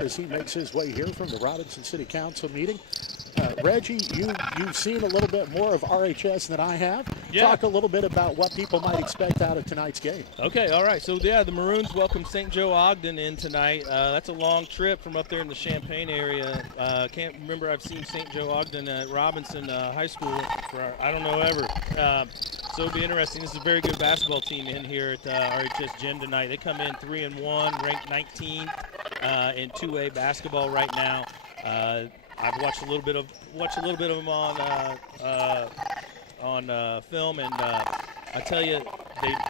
as he makes his way here from the Robinson City Council meeting. Reggie, you've seen a little bit more of RHS than I have. Yeah. Talk a little bit about what people might expect out of tonight's game. Okay, all right. So, yeah, the Maroons welcome St. Joe-Ogden in tonight. That's a long trip from up there in the Champaign area. Can't remember I've seen St. Joe-Ogden at Robinson High School for, I don't know, ever. So it'll be interesting. This is a very good basketball team in here at RHS Gym tonight. They come in 3-1, ranked 19th in 2A basketball right now. I've watched a little bit of them on film, and I tell you,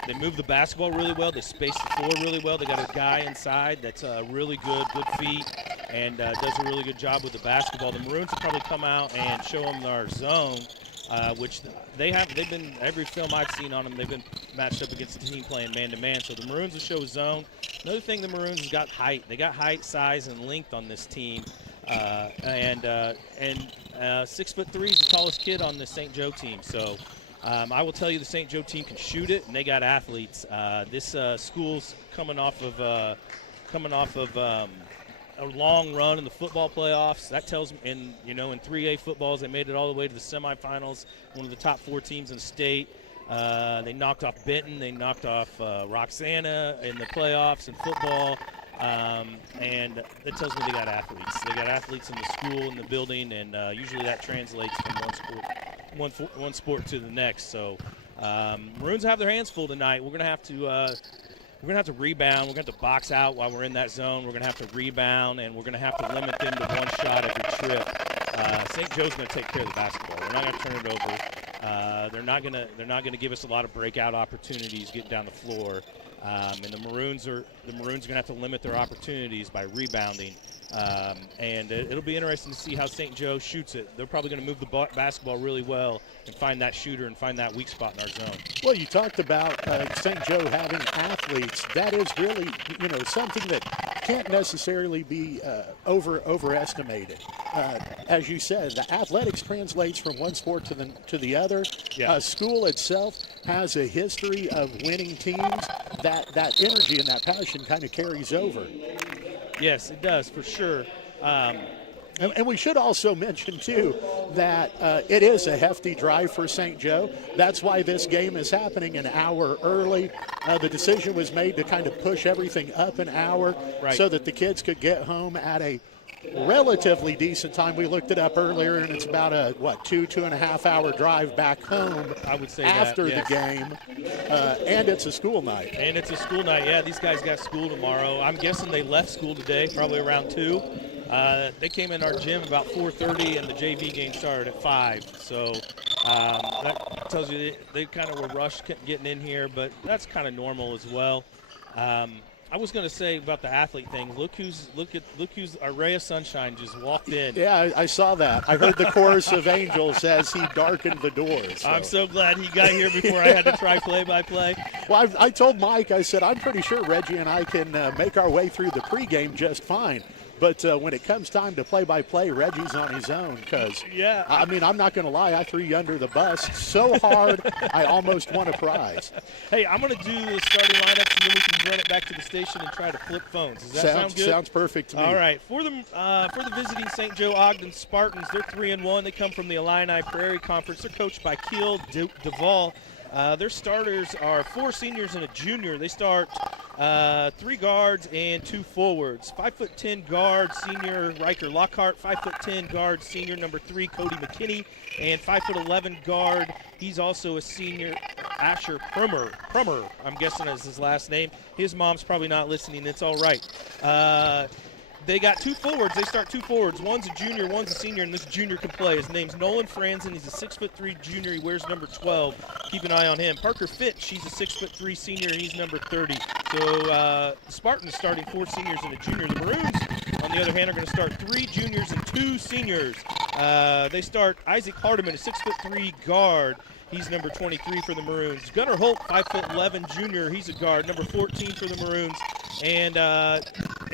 they move the basketball really well. They space the floor really well. They got a guy inside that's really good feet, and does a really good job with the basketball. The Maroons will probably come out and show them our zone, which they've been, every film I've seen on them, they've been matched up against the team playing man-to-man. So the Maroons will show zone. Another thing, the Maroons has got height. They got height, size, and length on this team. 6'3" is the tallest kid on the St. Joe team. So I will tell you, the St. Joe team can shoot it, and they got athletes. This school's coming off of a long run in the football playoffs. That tells me, in 3A footballs, they made it all the way to the semifinals. One of the top 4 teams in the state. They knocked off Benton. They knocked off Roxana in the playoffs in football. And that tells me they got athletes. They got athletes in the school, in the building, and usually that translates from one sport to the next. So Maroons have their hands full tonight. We're gonna have to rebound. We're gonna have to box out while we're in that zone. We're gonna have to rebound, and we're gonna have to limit them to one shot every trip. St. Joe's gonna take care of the basketball. We're not gonna turn it over. They're not gonna give us a lot of breakout opportunities getting down the floor. And the Maroons are gonna have to limit their opportunities by rebounding. And it'll be interesting to see how St. Joe shoots it. They're probably going to move the basketball really well and find that shooter and find that weak spot in our zone. Well, you talked about St. Joe having athletes. That is really, something that can't necessarily be overestimated. As you said, the athletics translates from one sport to the other. Yeah. School itself has a history of winning teams. That energy and that passion kind of carries over. Yes, it does, for sure. And we should also mention, too, that it is a hefty drive for St. Joe. That's why this game is happening an hour early. The decision was made to kind of push everything up an hour so that the kids could get home at a relatively decent time. We looked it up earlier, and it's about a 2.5 hour drive back home. I would say after that, yes. the game, and it's a school night. And it's a school night. Yeah, these guys got school tomorrow. I'm guessing they left school today, probably around 2. They came in our gym about 4:30, and the JV game started at 5. So that tells you they kind of were rushed getting in here, but that's kind of normal as well. I was going to say about the athlete thing. Look who's our ray of sunshine just walked in. Yeah, I saw that. I heard the chorus of angels as he darkened the doors. So. I'm so glad he got here before I had to try play-by-play. Well, I told Mike, I said, I'm pretty sure Reggie and I can make our way through the pregame just fine. But when it comes time to play-by-play, Reggie's on his own because, I mean, I'm not going to lie, I threw you under the bus so hard I almost won a prize. Hey, I'm going to do the starting lineups, and then we can run it back to the station and try to flip phones. Does that sound good? Sounds perfect to me. All right. For the visiting St. Joe-Ogden Spartans, they're 3-1. They come from the Illini Prairie Conference. They're coached by Keel Duvall. Their starters are 4 seniors and a junior. They start 3 guards and 2 forwards. 5'10" guard, senior Riker Lockhart. 5'10" guard, senior number 3 Cody McKinney, and 5'11" guard. He's also a senior, Asher Prummer, I'm guessing is his last name. His mom's probably not listening. It's all right. They got 2 forwards. They start 2 forwards. One's a junior, one's a senior, and this junior can play. His name's Nolan Franzen. He's a 6'3" junior. He wears number 12. Keep an eye on him. Parker Fitch, he's a 6'3" senior. He's number 30. So the Spartans starting 4 seniors and a junior. The Maroons, on the other hand, are going to start 3 juniors and 2 seniors. They start Isaac Hardiman, a 6'3" guard. He's number 23 for the Maroons. Gunnar Holt, 5'11" junior. He's a guard, number 14 for the Maroons. And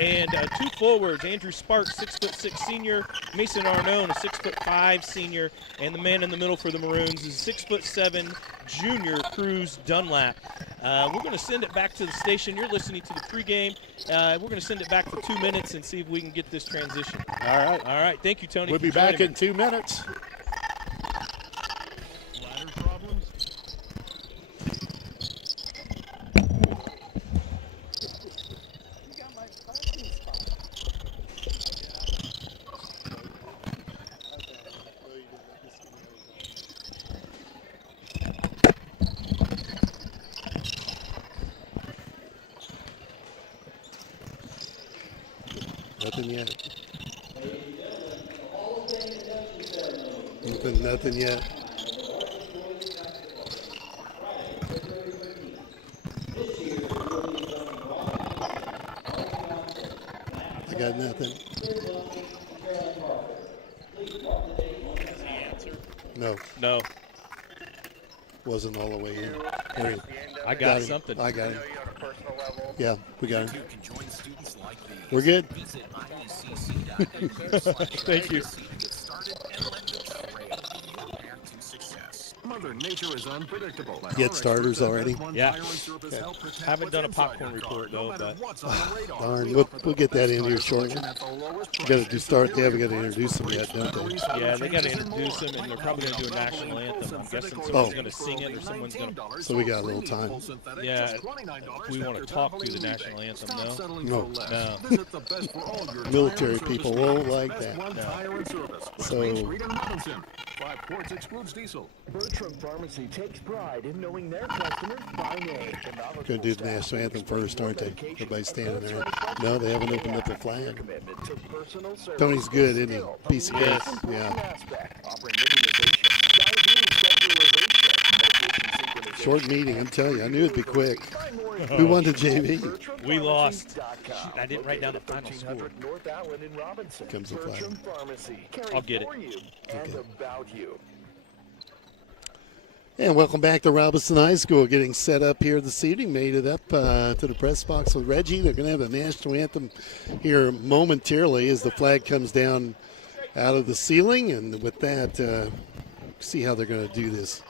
2 forwards, Andrew Sparks, 6'6" senior. Mason Arnone, a 6'5" senior. And the man in the middle for the Maroons is 6'7" junior, Cruz Dunlap. We're going to send it back to the station. You're listening to the pregame. We're going to send it back for 2 minutes and see if we can get this transition. All right. All right. Thank you, Tony. We'll be back in 2 minutes. Ladder problems? Nothing yet. Nothing yet. I got nothing. No. Wasn't all the way in. I got something. I got it. Yeah, we got it. We're good. Thank you. Mother Nature is unpredictable. Get starters already? Yeah. Haven't done a popcorn report, though. But Darn, we'll get that in here shortly. We got to start. They haven't got to introduce them yet, don't they? yeah, they got to introduce them, and they're probably going to do a national anthem. I'm guessing someone's going to sing it or someone's going to. So we got a little time. Yeah, we want to talk to the national anthem, No. No. Military people won't like that. So Bertram Pharmacy takes pride in knowing their customers by name. going to do the national anthem first, aren't they? Everybody's standing there. No, they haven't opened up the flag. Tony's good, isn't he? Piece of cake. Yeah. Short meeting, I'm telling you. I knew it'd be quick. Who won the JV? We lost. I didn't write down the final score. Comes the flag. I'll get it. Okay. And welcome back to Robinson High School. Getting set up here this evening. Made it up to the press box with Reggie. They're going to have a national anthem here momentarily as the flag comes down out of the ceiling. And with that, see how they're going to do this.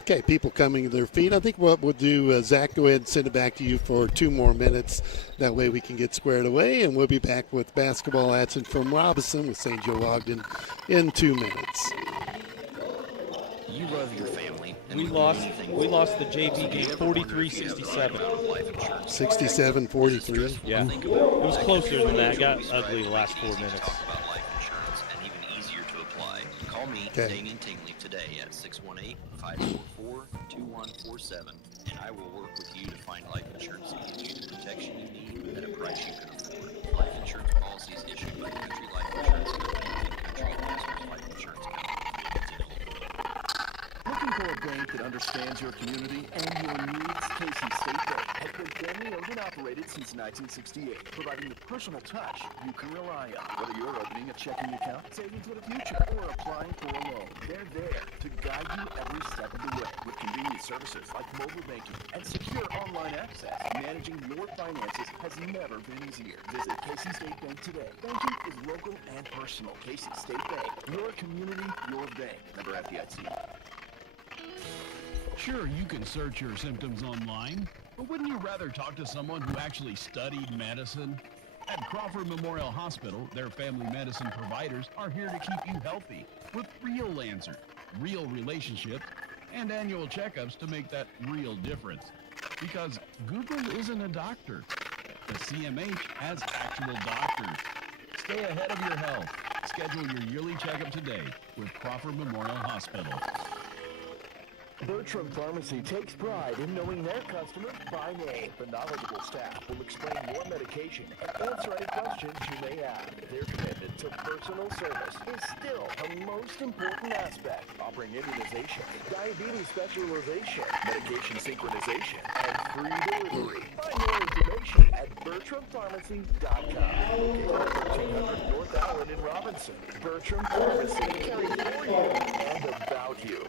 Okay, people coming to their feet. I think what we'll do, Zach, go ahead and send it back to you for 2 more minutes. That way we can get squared away, and we'll be back with basketball action from Robinson with St. Joe-Ogden in 2 minutes. You love your family. We lost the JV game 43-67. 67-43. Yeah, it was closer than that. It got ugly the last 4 minutes. Talk about life insurance and even easier to apply. Call me, Damien Tingley, today at 618-544-2147, and I will work with you to find life insurance that gives you the protection you need at a price you can afford. Life insurance policies issued by Country Life Insurance Company and Country Investors Life Insurance Company. Looking for a bank that understands your community and your needs? Casey State Bank has been family owned and operated since 1968, providing the personal touch you can rely on. Whether you're opening a checking account, saving for the future, or applying for a loan, they're there to guide you every step of the way. With convenient services like mobile banking and secure online access, managing your finances has never been easier. Visit Casey State Bank today. Banking is local and personal. Casey State Bank, your community, your bank. Member FDIC. Sure, you can search your symptoms online, but wouldn't you rather talk to someone who actually studied medicine? At Crawford Memorial Hospital, their family medicine providers are here to keep you healthy with real answers, real relationships, and annual checkups to make that real difference. Because Google isn't a doctor. The CMH has actual doctors. Stay ahead of your health. Schedule your yearly checkup today with Crawford Memorial Hospital. Bertram Pharmacy takes pride in knowing their customers by name. The knowledgeable staff will explain your medication and answer any questions you may have. Their commitment to personal service is still the most important aspect, offering immunization, diabetes specialization, medication synchronization, and free delivery. Find more information at BertramPharmacy.com. Located at 1300 North Allen in Robinson. Bertram Pharmacy, caring for you and about you.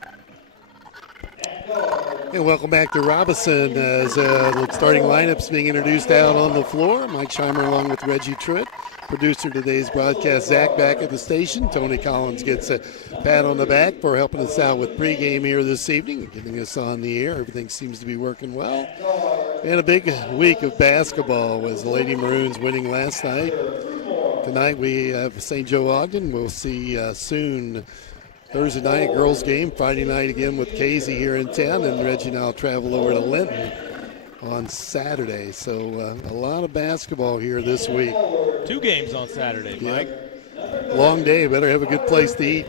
And welcome back to Robinson as the starting lineups being introduced out on the floor. Mike Scheimer along with Reggie Truitt. producer today's broadcast, Zach, back at the station. Tony Collins gets a pat on the back for helping us out with pregame here this evening, getting us on the air. Everything seems to be working well. And a big week of basketball was the Lady Maroons winning last night. Tonight we have St. Joe-Ogden. We'll see soon Thursday night girls game. Friday night again with Casey here in town. And Reggie and I will travel over to Linton on Saturday. So a lot of basketball here this week. 2 games on Saturday, Mike. Long day. Better have a good place to eat.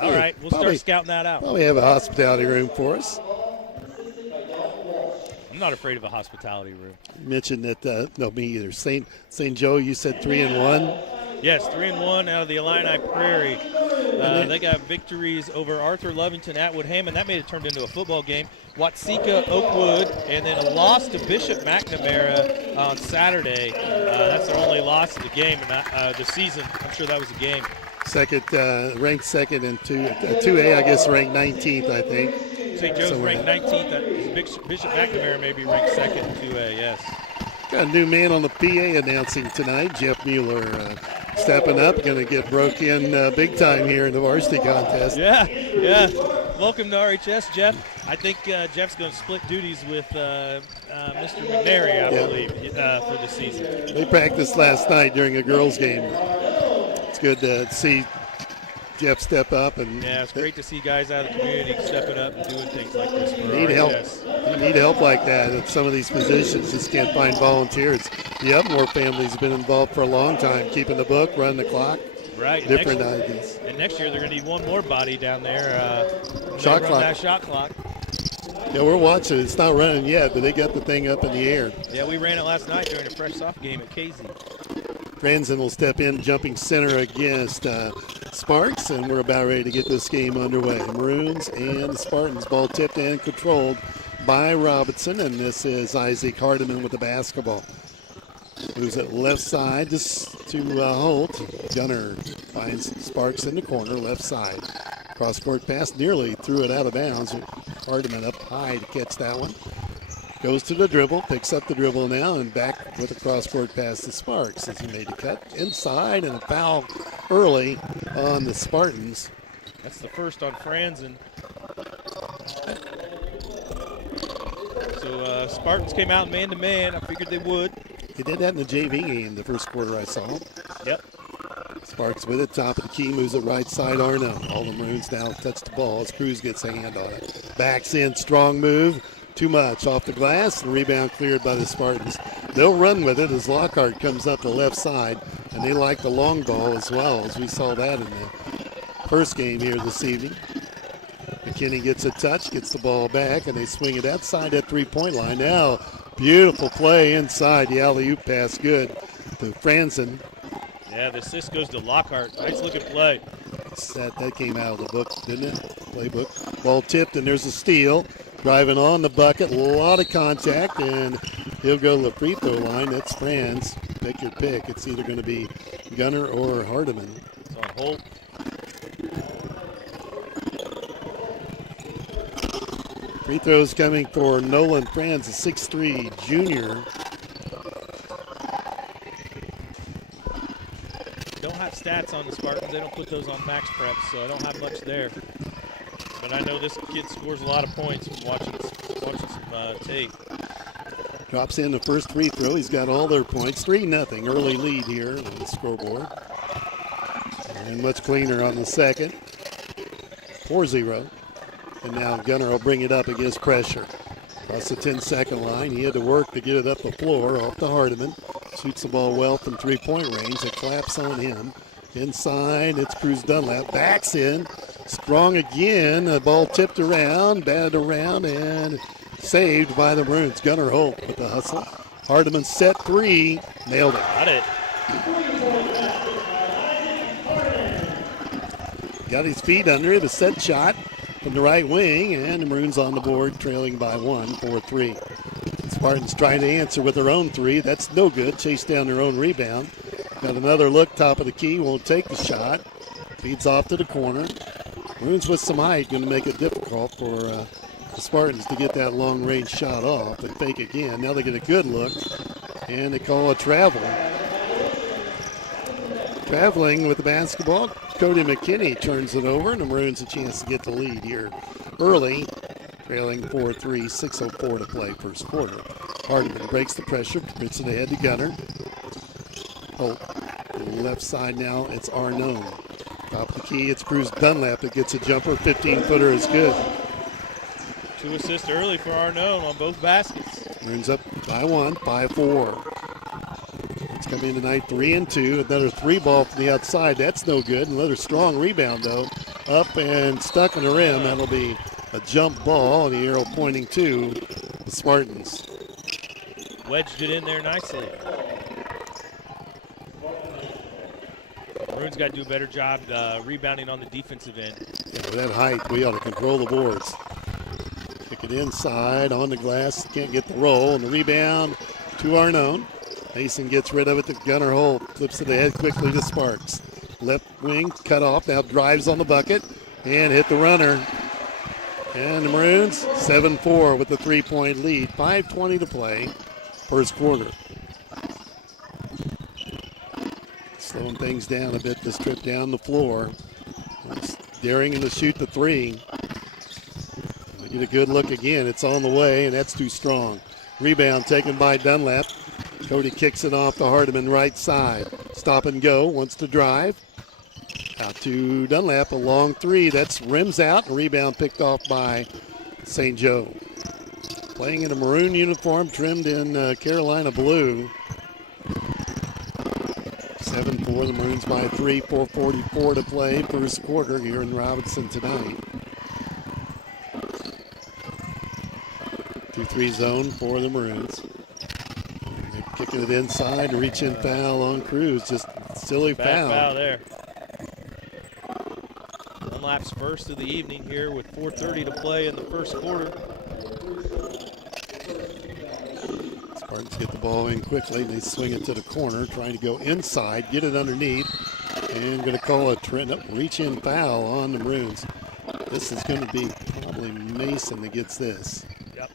All right, we'll start scouting that out. Probably have a hospitality room for us. I'm not afraid of a hospitality room. You mentioned that, no, me either. St. Joe, you said 3-1. Yes, 3-1 out of the Illini Prairie. They got victories over Arthur Lovington, Atwood Hammond. That made it turned into a football game. Watseka, Oakwood, and then a loss to Bishop McNamara on Saturday. That's their only loss of the game and the season. I'm sure that was a game. Ranked second in 2A, I guess ranked 19th, I think. St. Joe's ranked 19th. Bishop McNamara may be ranked second in 2A, yes. Got a new man on the PA announcing tonight, Jeff Mueller, stepping up, going to get broke in big time here in the varsity contest. Yeah. Welcome to RHS, Jeff. I think Jeff's going to split duties with Mr. McNary, I believe, for the season. They practiced last night during a girls' game. It's good to see Jeff step up. Yeah, it's great to see guys out of the community stepping up and doing things like this for need RHS. help. You need help like that at some of these positions. Just can't find volunteers. The Upmore family's been involved for a long time, keeping the book, running the clock. Right. Different ideas. And next year they're going to need one more body down there. Shot clock. That shot clock. Yeah, we're watching. It's not running yet, but they got the thing up in the air. Yeah, we ran it last night during a fresh soft game at Casey. Franzen will step in, jumping center against Sparks, and we're about ready to get this game underway. Maroons and the Spartans, ball tipped and controlled by Robinson, and this is Isaac Hardiman with the basketball. Moves it left side just to Holt. Gunner finds Sparks in the corner, left side. Cross-court pass, nearly threw it out of bounds. Hardiman up high to catch that one. Goes to the dribble, picks up the dribble now, and back with a cross-court pass to Sparks as he made the cut inside, and a foul early on the Spartans. That's the first on Franzen. So Spartans came out man-to-man. I figured they would. They did that in the JV game the first quarter I saw. Yep. Sparks with it, top of the key, moves it right side, Arno. All the Maroons now touch the ball as Cruz gets a hand on it. Backs in, strong move. Too much off the glass, and rebound cleared by the Spartans. They'll run with it as Lockhart comes up the left side, and they like the long ball as well, as we saw that in the first game here this evening. McKinney gets a touch, gets the ball back, and they swing it outside that three-point line. Now, beautiful play inside. The alley-oop pass good to Franzen. Yeah, the assist goes to Lockhart. Nice looking play. That came out of the book, didn't it? Playbook. Ball tipped, and there's a steal. Driving on the bucket, a lot of contact, and he'll go to the free throw line. That's Franz. Pick your pick. It's either going to be Gunner or Hardiman. It's on Holt. Free throws coming for Nolan Franz, a 6'3" junior. Don't have stats on the Spartans. They don't put those on max prep, so I don't have much there. But I know this kid scores a lot of points from watching some tape. Drops in the first free throw. He's got all their points. 3-0. Early lead here on the scoreboard. And much cleaner on the second. 4-0. And now Gunner will bring it up against pressure. Across the 10-second line. He had to work to get it up the floor. Off to Hardiman. Shoots the ball well from three-point range. It claps on him. Inside, it's Cruz Dunlap. Backs in. Strong again. The ball tipped around, batted around, and saved by the Maroons. Gunnar Holt with the hustle. Hardiman set three. Nailed it. Got it. Got his feet under it. A set shot from the right wing, and the Maroons on the board, trailing by 1, 4-3. Spartans trying to answer with their own three. That's no good. Chase down their own rebound. Got another look, top of the key. Won't take the shot. Feeds off to the corner. Maroons with some height, going to make it difficult for the Spartans to get that long-range shot off. They fake again. Now they get a good look, and they call a travel. Traveling with the basketball, Cody McKinney turns it over, and the Maroons a chance to get the lead here early, trailing 4-3, 6:04 to play first quarter. Hardiman breaks the pressure, puts it ahead to Gunner. Holt, left side now, it's Arnone. Top of the key, it's Cruz Dunlap that gets a jumper, 15-footer is good. 2 assists early for Arnone on both baskets. Maroons up by 1, 5-4. It's coming in tonight 3 and 2. Another 3-ball from the outside. That's no good. Another strong rebound, though. Up and stuck in the rim. That'll be a jump ball, and the arrow pointing to the Spartans. Wedged it in there nicely. Maroons got to do a better job rebounding on the defensive end. Yeah, with that height, we ought to control the boards. Kick it inside on the glass. Can't get the roll. And the rebound to Arnone. Mason gets rid of it to Gunner Holt. Flips it ahead quickly to Sparks. Left wing cut off. Now drives on the bucket and hit the runner. And the Maroons 7-4 with the 3-point lead. 5:20 to play. First quarter. Slowing things down a bit this trip down the floor. Daring to shoot the 3. They get a good look again. It's on the way, and that's too strong. Rebound taken by Dunlap. Cody kicks it off to Hardiman right side. Stop and go, wants to drive. Out to Dunlap, a long 3. That's rims out. A rebound picked off by St. Joe. Playing in a maroon uniform trimmed in Carolina blue. 7-4, the Maroons by 3, 4:44 to play. First quarter here in Robinson tonight. 2-3 zone for the Maroons. Kicking it inside, reach in foul on Cruz. Just silly Bad foul. foul there. Dunlap's first of the evening here with 4:30 to play in the first quarter. Spartans get the ball in quickly. They swing it to the corner, trying to go inside, get it underneath, and going to call a reach in foul on the Maroons. This is going to be probably Mason that gets this. Yep.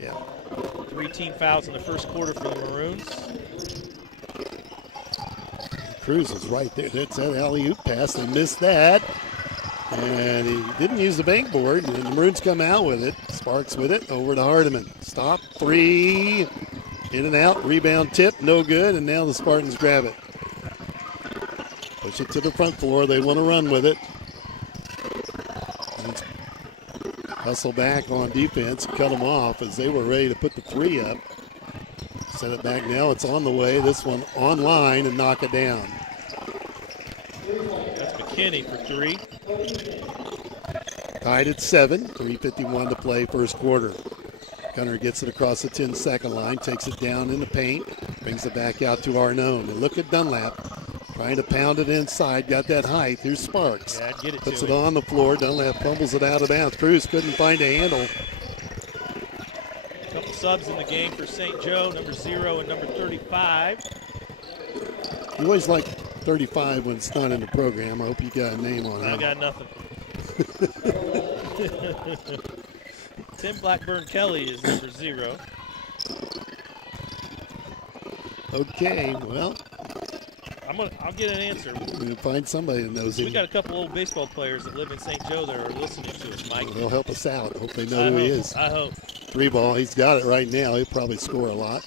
Yeah. 3 team fouls in the first quarter for the Maroons. Cruz is right there. That's that alley-oop pass. They missed that. And he didn't use the bank board. And the Maroons come out with it. Sparks with it. Over to Hardiman. Stop. 3. In and out. Rebound tip. No good. And now the Spartans grab it. Push it to the front floor. They want to run with it. Hustle back on defense, cut them off as they were ready to put the 3 up. Set it back now, it's on the way. This one online and knock it down. That's McKinney for 3. Tied at 7, 3:51 to play first quarter. Gunner gets it across the 10-second line, takes it down in the paint, brings it back out to Arnone. And look at Dunlap. Trying to pound it inside, got that height. Here's Sparks. Yeah, get it Puts to it him. on the floor. Dunlap fumbles it out of bounds. Cruz couldn't find a handle. A couple subs in the game for St. Joe, number 0 and number 35. You always like 35 when it's not in the program. I hope you got a name on it. I got nothing. Tim Blackburn Kelly is number 0. Okay, well, I'll get an answer. we're going to find somebody that knows We him. got a couple old baseball players that live in St. Joe that are listening to us, Mike. They'll help us out. Hope they know who he is. I hope. 3-ball. He's got it right now. He'll probably score a lot.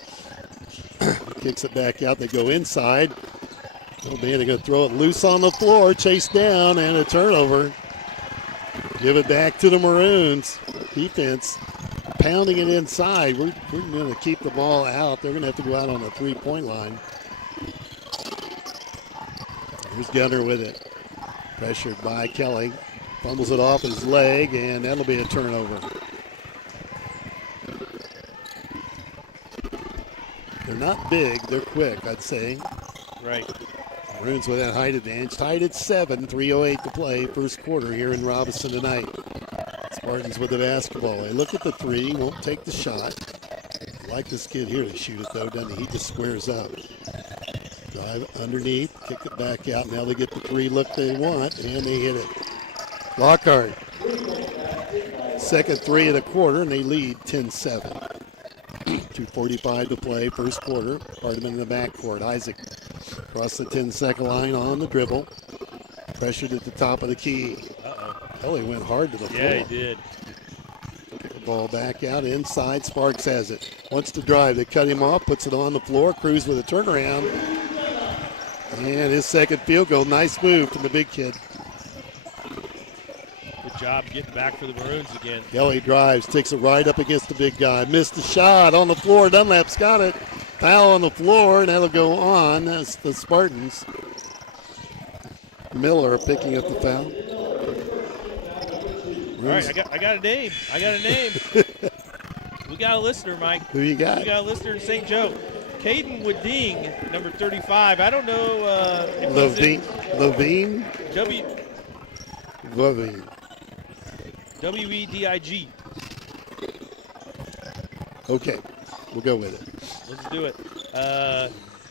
Kicks it back out. They go inside. Oh, man, they're going to throw it loose on the floor. Chase down and a turnover. Give it back to the Maroons. Defense pounding it inside. We're going to keep the ball out. They're going to have to go out on the 3-point line. Here's Gunner with it. Pressured by Kelly. Fumbles it off his leg, and that'll be a turnover. They're not big. They're quick, I'd say. Right. Maroons with that height advantage. Tied at 7, 3:08 to play. First quarter here in Robinson tonight. Spartans with the basketball. They look at the 3, won't take the shot. I like this kid here to shoot it, though, doesn't he? He just squares up. Drive underneath, kick it back out. Now they get the 3 look they want, and they hit it. Lockhart. Second 3 of the quarter, and they lead 10-7. 2:45 to play, first quarter. Hardiman in the backcourt. Isaac Across the 10-second line on the dribble. Pressured at the top of the key. Kelly went hard to the floor. Yeah, he did. The ball back out inside. Sparks has it. Wants to drive. They cut him off. Puts it on the floor. Cruz with a turnaround. And his second field goal. Nice move from the big kid. Good job getting back for the Maroons again. Kelly drives. Takes it right up against the big guy. Missed the shot on the floor. Dunlap's got it. Foul on the floor, and that'll go on as the Spartans. Miller picking up the foul. All right, I got a name. We got a listener, Mike. Who you got? We got a listener in St. Joe. Caden Wooding, number 35. I don't know if Levine. WEDIG. Okay, we'll go with it. Let's do it.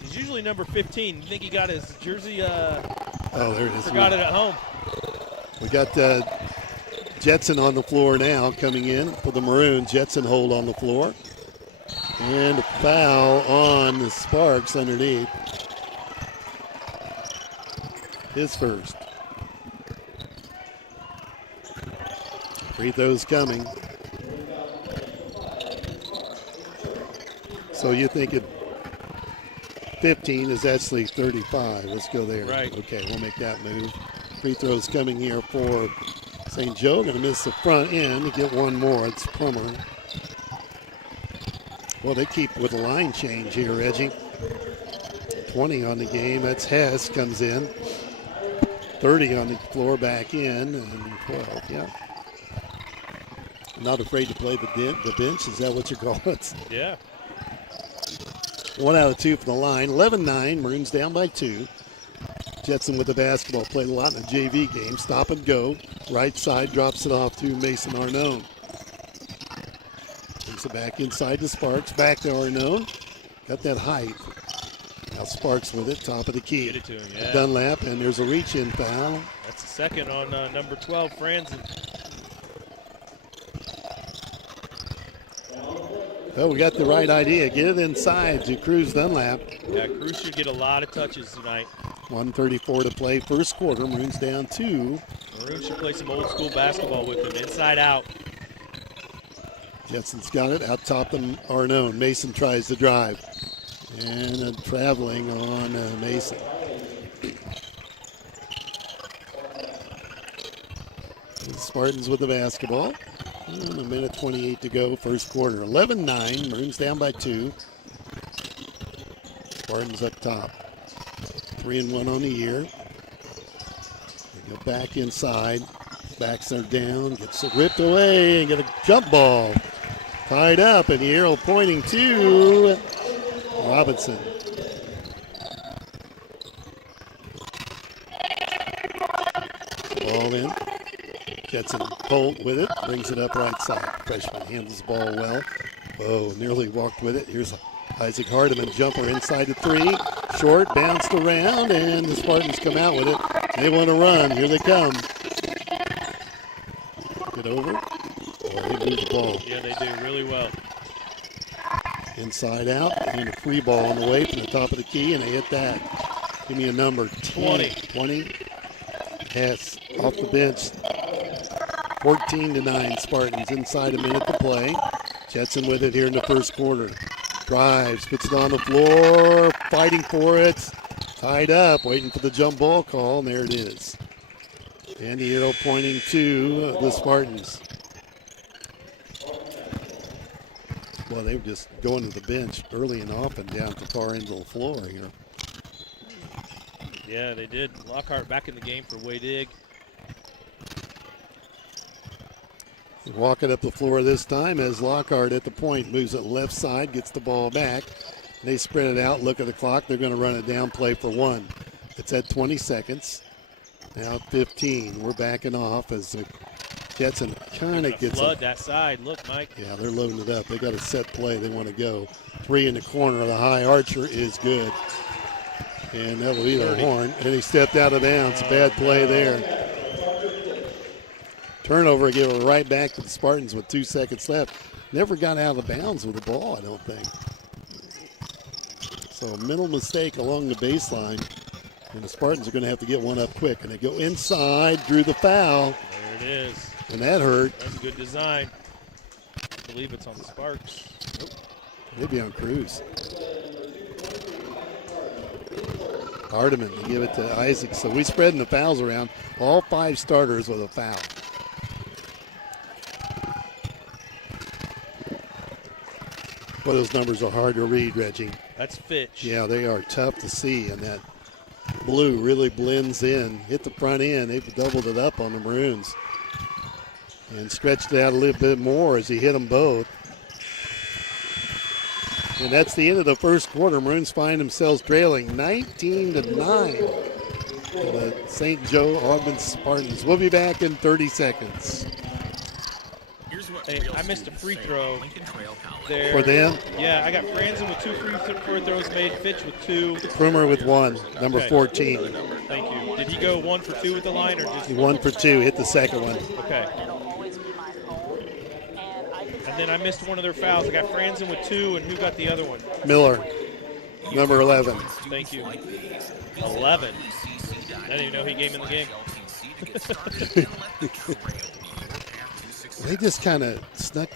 He's usually number 15. You think he got his jersey? Oh, there it is. Forgot it at home. We got Jetson on the floor now coming in for the Maroons. Jetson hold on the floor. And a foul on the Sparks underneath. His first. Free throws coming. So you think it 15 is actually 35. Let's go there. Right. Okay, we'll make that move. Free throws coming here for St. Joe. Going to miss the front end to get one more. It's Plummer. Well, they keep with a line change here, Reggie. 20 on the game. That's Hess comes in. 30 on the floor back in. And 12, yeah. Not afraid to play the bench. Is that what you call it? Yeah. 1 out of 2 for the line. 11-9. Maroons down by 2. Jetson with the basketball. Played a lot in the JV game. Stop and go. Right side drops it off to Mason Arnone. Brings it back inside to Sparks. Back to Arnone. Got that height. Now Sparks with it. Top of the key. Get it to him, yeah. Dunlap, and there's a reach-in foul. That's the second on number 12, Franzen. Oh, we got the right idea. Get it inside to Cruz Dunlap. Yeah, Cruz should get a lot of touches tonight. 1:34 to play. First quarter. Maroons down 2. Maroons should play some old school basketball with him, inside out. Jetson's got it out top of Arnone. Mason tries to drive. And traveling on Mason. The Spartans with the basketball. And a minute 28 to go, first quarter. 11-9, Maroons down by 2. Spartans up top. 3-1 on the year. They go back inside. Backs are down, gets it ripped away, and get a jump ball. Tied up, and the arrow pointing to Robinson. Ball in. Jetson Holt with it, brings it up right side. Freshman handles the ball well. Whoa, nearly walked with it. Here's Isaac Hardiman, jumper inside the 3. Short, bounced around, and the Spartans come out with it. They want to run. Here they come. Get over. Oh, they move the ball. Yeah, they do really well. Inside out, and a free ball on the way from the top of the key, and they hit that. Give me a number. 20. 20. Hess off the bench. 14-9 Spartans, inside a minute to play. Jetson with it here in the first quarter. Drives, puts it on the floor, fighting for it. Tied up, waiting for the jump ball call, and there it is. And the arrow pointing to the Spartans. Well, they were just going to the bench early and often down to the far end of the floor here. Yeah, they did. Lockhart back in the game for Wade-Ig. Walking up the floor this time as Lockhart at the point moves it left side, gets the ball back. They spread it out, look at the clock. They're going to run a down play for 1. It's at 20 seconds. Now 15. We're backing off as Jetson kind of gets flood that side. Look, Mike. Yeah, they're loading it up. They got a set play. They want to go. 3 in the corner. The high archer is good. And that will be the horn. And he stepped out of bounds. Bad play there. Turnover, give it right back to the Spartans with 2 seconds left. Never got out of bounds with the ball, I don't think. So mental mistake along the baseline. And the Spartans are going to have to get one up quick. And they go inside, drew the foul. There it is. And that hurt. That's a good design. I believe it's on the Sparks. Nope. Maybe on Cruz. Hardiman to give it to Isaac. So we spreading the fouls around. All 5 starters with a foul. Well, those numbers are hard to read, Reggie. That's Fitch. Yeah, they are tough to see, and that blue really blends in. Hit the front end. They've doubled it up on the Maroons and stretched it out a little bit more as he hit them both. And that's the end of the first quarter. Maroons find themselves trailing 19-9. The St. Joe-Ogden Spartans. We'll be back in 30 seconds. Hey, I missed a free throw there. For them? Yeah, I got Franzen with 2 free throws made, Fitch with 2. Frumer with 1, number Okay. 14. Thank you. Did he go 1 for 2 with the line or just 1 for 2, hit the second one. Okay. And then I missed one of their fouls. I got Franzen with 2, and who got the other one? Miller, number 11. Thank you. 11. I didn't even know he came in the game. They just kind of snuck.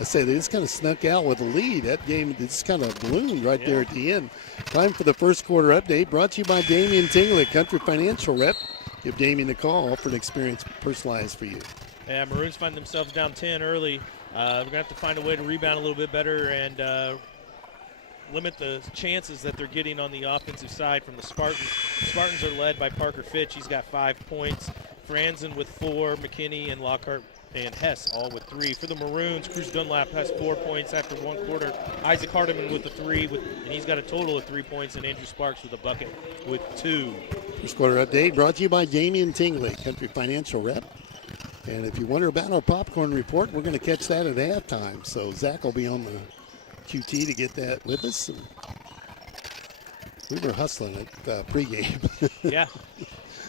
They just kind of snuck out with the lead. That game just kind of ballooned right there at the end. Time for the first quarter update, brought to you by Damian Tingley, Country Financial Rep. Give Damian a call for an experience personalized for you. Yeah, Maroons find themselves down 10 early. We're going to have to find a way to rebound a little bit better and limit the chances that they're getting on the offensive side from the Spartans. The Spartans are led by Parker Fitch. He's got 5 points. Franzen with 4, McKinney and Lockhart and Hess all with 3. For the Maroons, Cruz Dunlap has 4 points after 1 quarter. Isaac Hardiman with the 3, and he's got a total of 3 points, and Andrew Sparks with a bucket with 2. First quarter update brought to you by Damian Tingley, Country Financial Rep. And if you wonder about our popcorn report, we're going to catch that at halftime. So Zach will be on the QT to get that with us. And we were hustling at pregame. Yeah.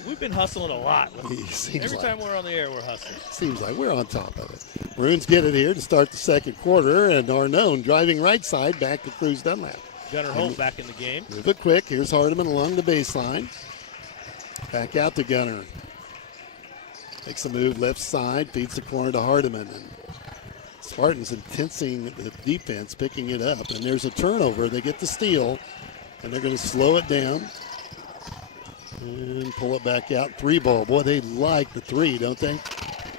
We've been hustling a lot. Every time we're on the air, we're hustling. Seems like we're on top of it. Maroons get it here to start the second quarter, and Arnone driving right side back to Cruz Dunlap. Gunnar Holt back in the game. Move it quick. Here's Hardiman along the baseline. Back out to Gunnar. Makes a move left side, feeds the corner to Hardiman. And Spartans intensing the defense, picking it up. And there's a turnover. They get the steal, and they're going to slow it down. And pull it back out. 3-ball. Boy, they like the 3, don't they?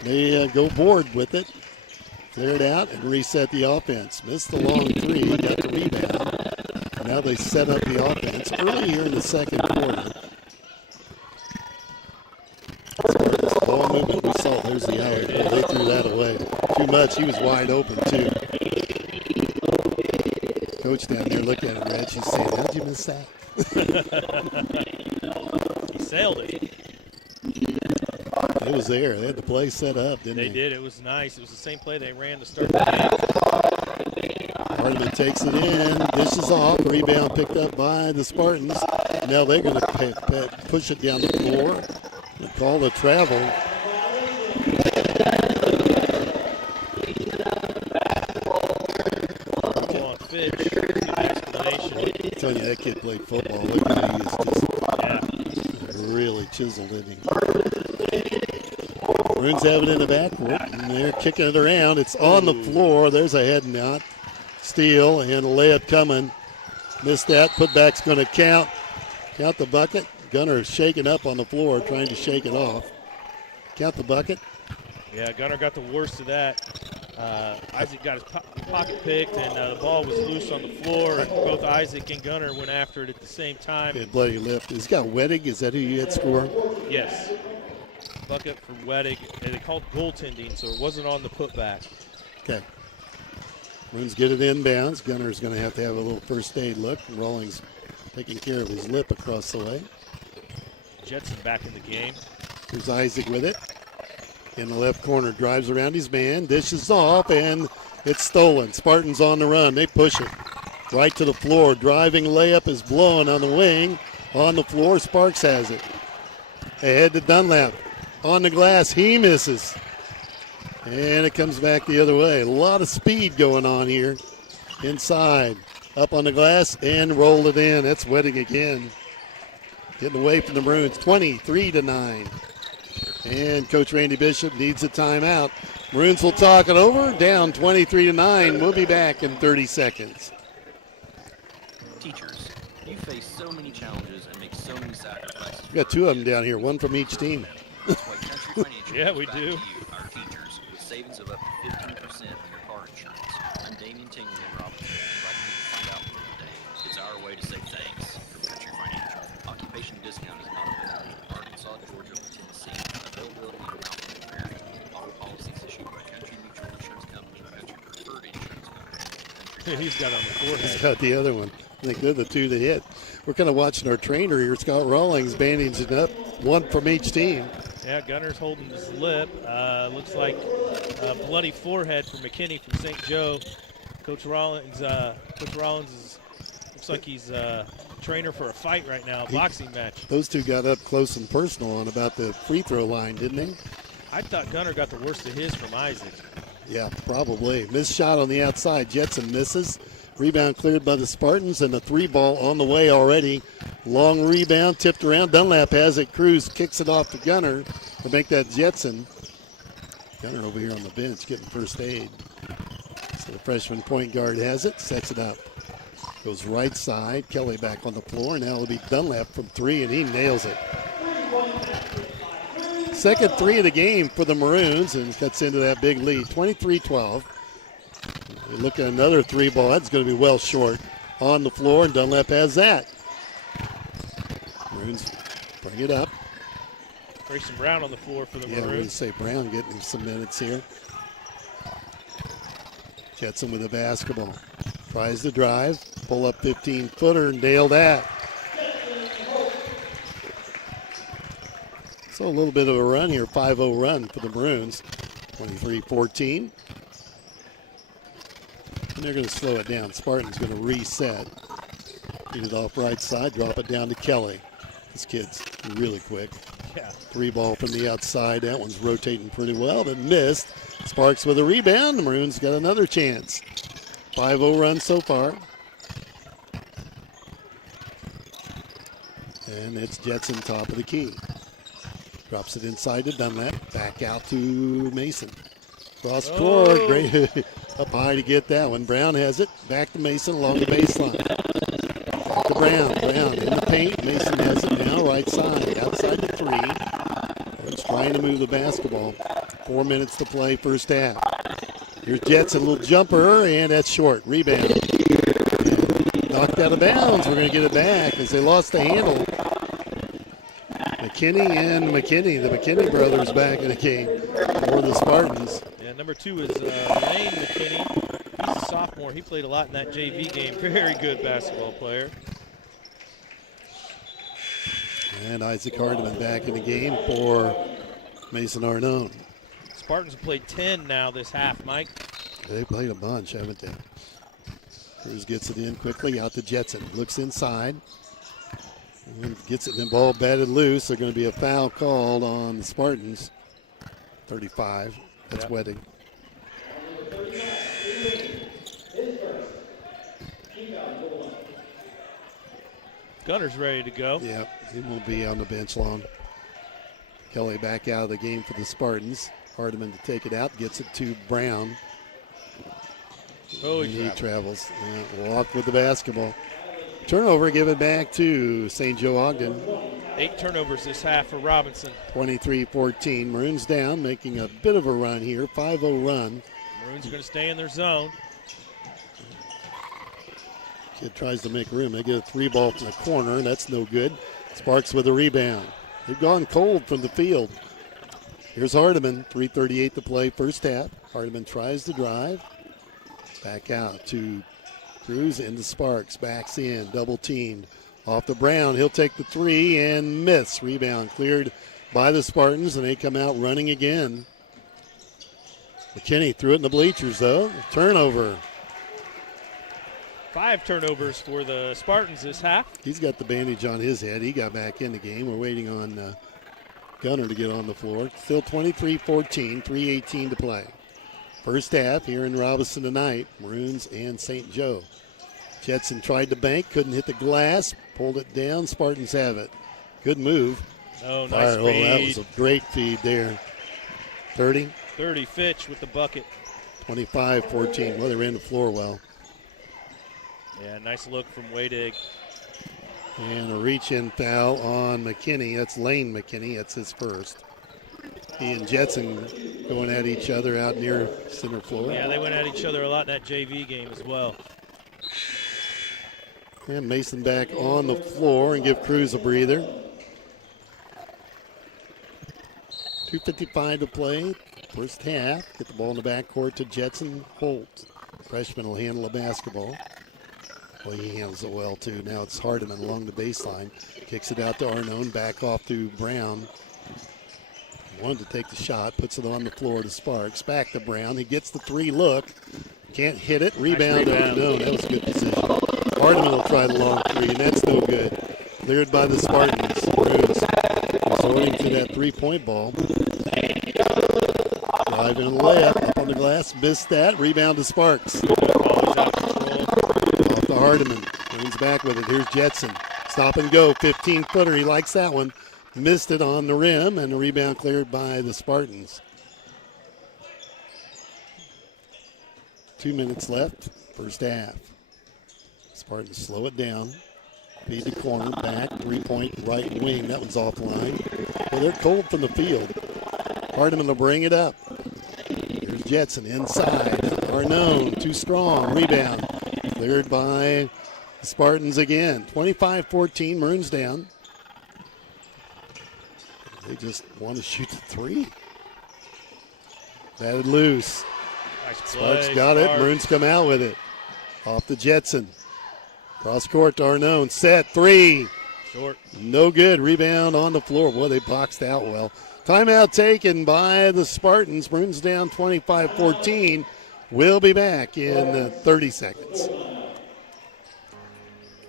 They go board with it. Clear it out and reset the offense. Missed the long 3. Got the rebound. Now they set up the offense early here in the second quarter. Ball movement. We saw. There's the alley. They threw that away. Too much. He was wide open, too. Coach down there looking at him, Reg. He's saying, how'd you miss that? He sailed it. It was there. They had the play set up, didn't they? They did. It was nice. It was the same play they ran to start the game. Hardiman takes it in. Dishes off. Rebound picked up by the Spartans. Now they're going to push it down the floor. They call the travel. Come on, Fitch. Good explanation. I'm telling you, that kid played football. Look at him. He's just really chiseled, isn't he? Maroons have it in the backcourt, and they're kicking it around. It's on the floor. There's a head knot. Steal and a layup coming. Missed that. Putback's going to count. Count the bucket. Gunnar is shaking up on the floor, trying to shake it off. Count the bucket. Yeah, Gunnar got the worst of that. Isaac got his pocket picked, and the ball was loose on the floor, and both Isaac and Gunnar went after it at the same time. Good bloody lift. He's got Wettig. Is that who you had score? Yes. Bucket for Wettig. And they called goaltending, so it wasn't on the putback. Okay. Maroons get it inbounds. Gunner's going to have a little first aid look. Rawlings taking care of his lip across the way. Jetson back in the game. Here's Isaac with it. In the left corner, drives around his man, dishes off, and it's stolen. Spartans on the run. They push it right to the floor. Driving layup is blown on the wing. On the floor, Sparks has it. Ahead to Dunlap. On the glass, he misses. And it comes back the other way. A lot of speed going on here inside. Up on the glass and rolled it in. That's Wedding again. Getting away from the Maroons, 23-9. And Coach Randy Bishop needs a timeout. Maroons will talk it over, down 23-9. We'll be back in 30 seconds. Teachers, you face so many challenges and make so many sacrifices. We got two of them down here, one from each team. That's why Country Financial Yeah, gives we back do. to you, our teachers, with savings of up to 15% on your car insurance. I'm Damian Tingley in Robinson, inviting you to find out more today. It's our way to say thanks from Country Financial. Occupation discount is not available in Arkansas, Georgia, or Tennessee. Availability in Mountain and Prairie. Auto policies issued by Country Mutual Insurance Company and Country Preferred Insurance Company. He's got on the forehead. He's got the other one. I think they're the two that hit. We're kind of watching our trainer here, Scott Rawlings, bandaging up, one from each team. Yeah, Gunner's holding his lip. Looks like a bloody forehead for McKinney from St. Joe. Coach Rollins is looks like he's a trainer for a fight right now, a boxing match. Those two got up close and personal on about the free throw line, didn't they? I thought Gunner got the worst of his from Isaac. Yeah, probably. Missed shot on the outside. Jetson misses. Rebound cleared by the Spartans, and the three ball on the way already. Long rebound, tipped around. Dunlap has it. Cruz kicks it off to Gunner to make that Jetson. Gunner over here on the bench getting first aid. So the freshman point guard has it, sets it up. Goes right side. Kelly back on the floor. Now it'll be Dunlap from three, and he nails it. Second three of the game for the Maroons, and cuts into that big lead, 23-12. We look at another three ball. That's going to be well short on the floor, and Dunlap has that. Maroons bring it up. Grayson Brown on the floor for the Yeah, we Maroons. say Brown getting some minutes here. Jetson with the basketball. Tries to drive, pull up 15-footer, and nail that. So a little bit of a run here, 5-0 run for the Maroons. 23-14. And they're going to slow it down. Spartan's going to reset. Get it off right side, drop it down to Kelly. This kid's really quick. Yeah. Three ball from the outside. That one's rotating pretty well, but missed. Sparks with a rebound. The Maroons got another chance. 5-0 run so far. And it's Jetson top of the key. Drops it inside to Dunlap. Back out to Mason. Cross court. Great. Up high to get that one. Brown has it. Back to Mason along the baseline. Back to Brown. Brown in the paint. Mason has it now. Right side. Outside the three. He's trying to move the basketball. 4 minutes to play first half. Here's Jetson. A little jumper. And that's short. Rebound. And knocked out of bounds. We're going to get it back as they lost the handle. McKinney and McKinney. The McKinney brothers back in the game for the Spartans. Yeah, number 2 is Lane McKinney. He's a sophomore. He played a lot in that JV game. Very good basketball player. And Isaac Hardiman back in the game for Mason Arnone. Spartans have played 10 now this half, Mike. They played a bunch, haven't they? Cruz gets it in quickly, out to Jetson. Looks inside. And gets it, and the ball batted loose. There's going to be a foul called on the Spartans. 35. That's Wedding. Gunner's ready to go. Yeah, he won't be on the bench long. Kelly back out of the game for the Spartans. Hardiman to take it out, gets it to Brown. Oh, he travels. Walked with the basketball. Turnover, give it back to St. Joe-Ogden. 8 turnovers this half for Robinson. 23-14. Maroons down, making a bit of a run here. 5-0 run. Maroons are going to stay in their zone. Kid tries to make room. They get a three ball from the corner, and that's no good. Sparks with a rebound. They've gone cold from the field. Here's Hardiman. 3:38 to play first half. Hardiman tries to drive. Back out to Cruz into Sparks. Backs in. Double teamed. Off to Brown. He'll take the three and miss. Rebound cleared by the Spartans, and they come out running again. McKinney threw it in the bleachers, though. Turnover. 5 turnovers for the Spartans this half. He's got the bandage on his head. He got back in the game. We're waiting on Gunner to get on the floor. Still 23-14, 3:18 to play. First half here in Robinson tonight, Maroons and St. Joe. Jetson tried to bank, couldn't hit the glass, pulled it down. Spartans have it. Good move. Oh, nice Oh, feed. that was a great feed there. 30. Fitch with the bucket. 25-14. Well, they ran the floor well. Yeah, nice look from Waydig. And a reach-in foul on McKinney. That's Lane McKinney. That's his first. He and Jetson going at each other out near center floor. Yeah, they went at each other a lot in that JV game as well. And Mason back on the floor and give Cruz a breather. 2:55 to play. First half. Get the ball in the backcourt to Jetson Holt. Freshman will handle the basketball. Well, he handles it well, too. Now it's Hardiman along the baseline. Kicks it out to Arnone. Back off to Brown. Wanted to take the shot. Puts it on the floor to Sparks. Back to Brown. He gets the three look. Can't hit it. Rebound to Arnone. That was a good position. Hardiman will try the long three, and that's no good. Cleared by the Spartans. Cruz resorting to that three-point ball. Driving on the layup. Up on the glass. Missed that. Rebound to Sparks. Off to Hardiman. Brings back with it. Here's Jetson. Stop and go. 15-footer. He likes that one. Missed it on the rim, and the rebound cleared by the Spartans. 2 minutes left. First half. Spartans slow it down. Feed the corner. Back. 3-point right wing. That one's offline. Well, they're cold from the field. Hardiman will bring it up. Here's Jetson inside. Arnone, too strong. Rebound. Cleared by the Spartans again. 25-14, Maroons down. They just want to shoot the three. Batted loose. Nice play, Sparks got it. Maroons come out with it. Off to Jetson. Cross court to Arnone. Set. Three. Short. No good. Rebound on the floor. Boy, they boxed out well. Timeout taken by the Spartans. Maroons down 25-14. We'll be back in 30 seconds.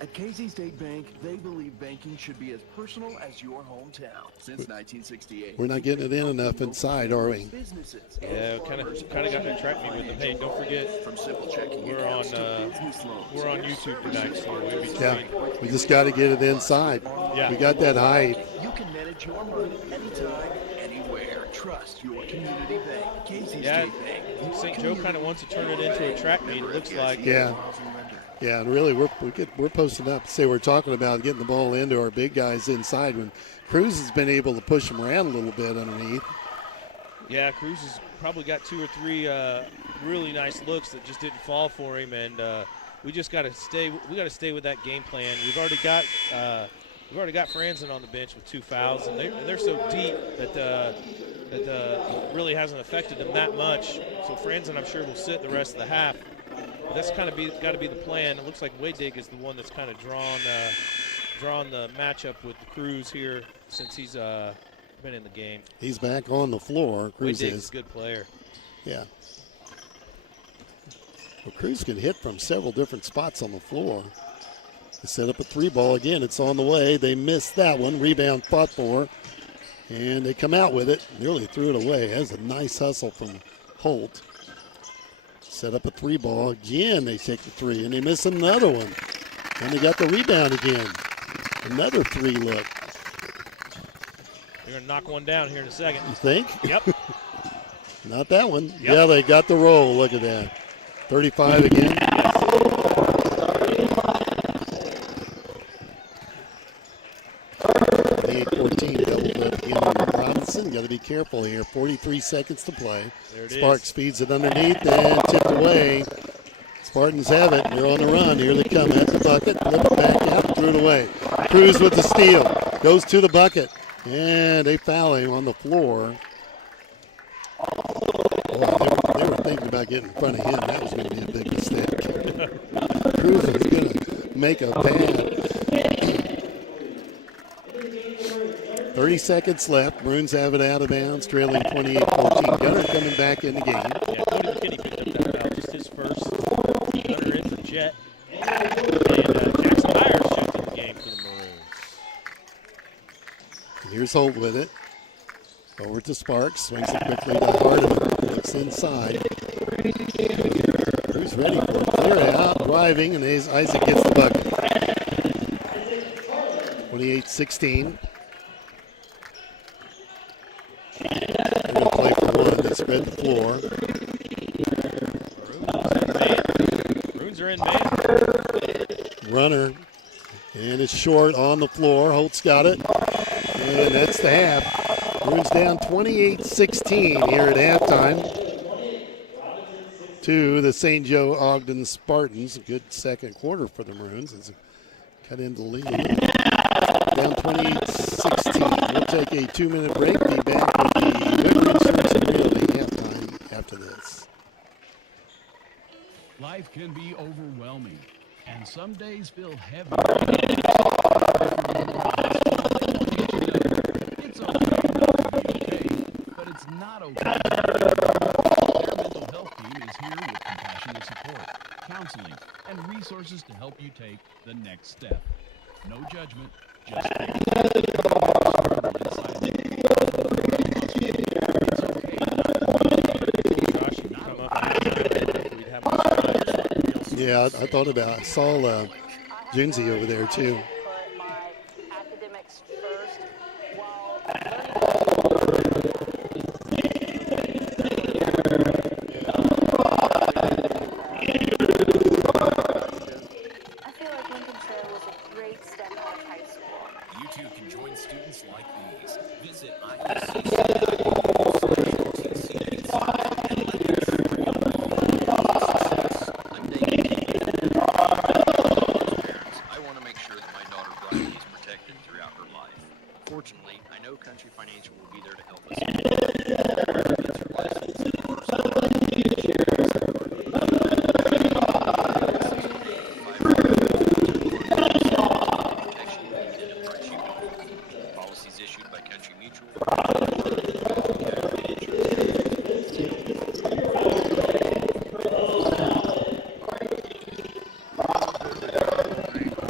At Casey State Bank, they believe banking should be as personal as your hometown. Since 1968. We're not getting it in enough inside, are we? Businesses. Yeah, kind of got to track me with them. Hey, don't forget, From simple checking we're accounts on to business loans. we're on YouTube tonight, so we'll be Yeah, between. we just got to get it inside. Yeah. We got that height. You can manage your money anytime, anywhere. Trust your community bank. Casey Yeah, State Bank. St. Joe kind of wants to turn it into a track meet. It looks like. Yeah. Yeah, and really, we're posting up. Say we're talking about getting the ball into our big guys inside when Cruz has been able to push them around a little bit underneath. Yeah, Cruz has probably got 2 or 3 really nice looks that just didn't fall for him, and we just got to stay. We got to stay with that game plan. We've already got Franzen on the bench with 2 fouls, and they're so deep that really hasn't affected them that much. So Franzen, I'm sure, will sit the rest of the half. But that's kind of got to be the plan. It looks like Waydig is the one that's kind of drawn the matchup with the Cruz here since he's been in the game. He's back on the floor. Cruz Waydig's is. a good player. Yeah. Well, Cruz can hit from several different spots on the floor. They set up a 3-ball again. It's on the way. They missed that one. Rebound fought for. And they come out with it. Nearly threw it away. That's a nice hustle from Holt. Set up a 3-ball. Again, they take the 3, and they miss another one. And they got the rebound again. Another 3 look. They're going to knock one down here in a second. You think? Yep. Not that one. Yep. Yeah, they got the roll. Look at that. 35 again. 14 double up again on Robinson. Got to be careful here. 43 seconds to play. There it Sparks is. feeds it underneath and tipped away. Spartans have it. They're on the run. Here they come at the bucket. Flip it back out. Threw it away. Cruz with the steal. Goes to the bucket. And they foul him on the floor. Oh, they were thinking about getting in front of him. That was going to be a big mistake. Cruz was going to make a bad. 30 seconds left. Maroons have it out of bounds, trailing 28-14. Gunner coming back in the game. Yeah, Cody McKinney picked up that foul. Just his first. Gunner in for Jet. And Jackson Myers shifted the game for the Maroons. And here's Holt with it. Over to Sparks. Swings it quickly to Hardiman. Looks inside. Who's ready for it? Clear out. driving, and Isaac gets the bucket. 28-16. They're going to play for one. They spread the floor. Maroons are in Maine. Runner, and it's short on the floor. Holt's got it, and that's the half. Maroons down 28-16 here at halftime to the St. Joe-Ogden Spartans. A good second quarter for the Maroons as they cut into the lead. Down 28-16. We'll take a 2-minute break. Be back with the Weber Insurance and Realty halftime after this. Life can be overwhelming, and some days feel heavy. It's okay not to be okay, but it's not okay. Their mental health team is here with compassionate support, counseling, and resources to help you take the next step. No judgment, just care. It's okay. Yeah, I thought about it. I saw Junzi over there, too. You too can join students like these. Visit I want to make sure that my daughter Bridie is protected throughout her life. Fortunately, I know Country Financial will be there to help us. Policies issued by Country Mutual.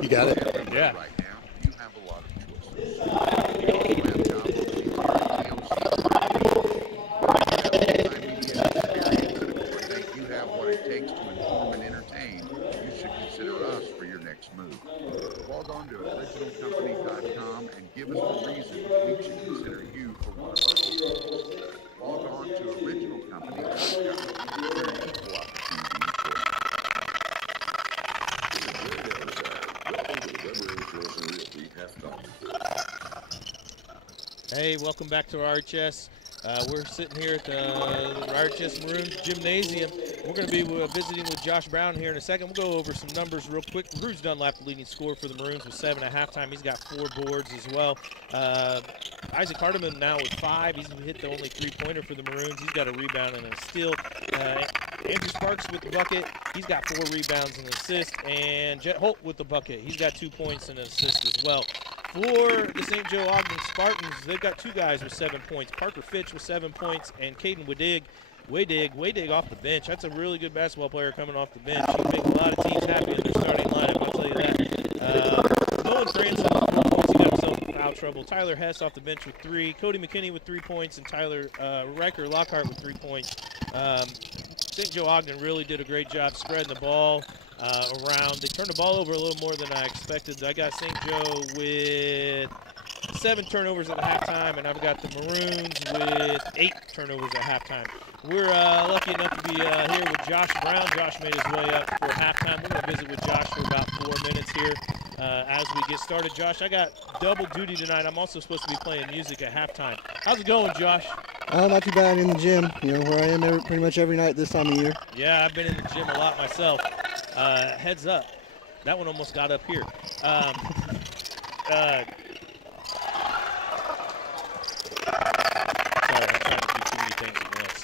You got it? Yeah. Right now, you have a lot of choices. You have what it takes to inform and entertain. You should consider us for your next move. Log on to originalcompany.com and give us the reason we should consider you for one of our hosts. Log on to originalcompany.com for an equal opportunity employer. Hey, welcome back to RHS. We're sitting here at the RHS Maroons Gymnasium. We're going to be visiting with Josh Brown here in a second. We'll go over some numbers real quick. Rudes Dunlap, the leading scorer for the Maroons, with 7 at halftime. He's got 4 boards as well. Isaac Hardiman now with 5. He's hit the only 3-pointer for the Maroons. He's got a rebound and a steal. Andrew Sparks with the bucket. He's got 4 rebounds and an assist. And Jet Holt with the bucket. He's got 2 points and an assist as well. For the St. Joe-Ogden Spartans, they've got 2 guys with 7 points. Parker Fitch with 7 points and Caden Waydig off the bench. That's a really good basketball player coming off the bench. He makes a lot of teams happy in their starting lineup, I'll tell you that. Nolan Franson, 4 points. He got himself in foul trouble. Tyler Hess off the bench with 3. Cody McKinney with 3 points. And Tyler Riker Lockhart with 3 points. St. Joe-Ogden really did a great job spreading the ball around. They turned the ball over a little more than I expected. I got St. Joe with 7 turnovers at halftime, and I've got the Maroons with 8 turnovers at halftime. We're lucky enough to be here with Josh Brown. Josh made his way up for halftime. We're going to visit with Josh for about 4 minutes here as we get started. Josh, I got double duty tonight. I'm also supposed to be playing music at halftime. How's it going, Josh? Not too bad in the gym, where I am pretty much every night this time of year. Yeah, I've been in the gym a lot myself. Heads up. That one almost got up here. Sorry, I'm trying to do too many things at once.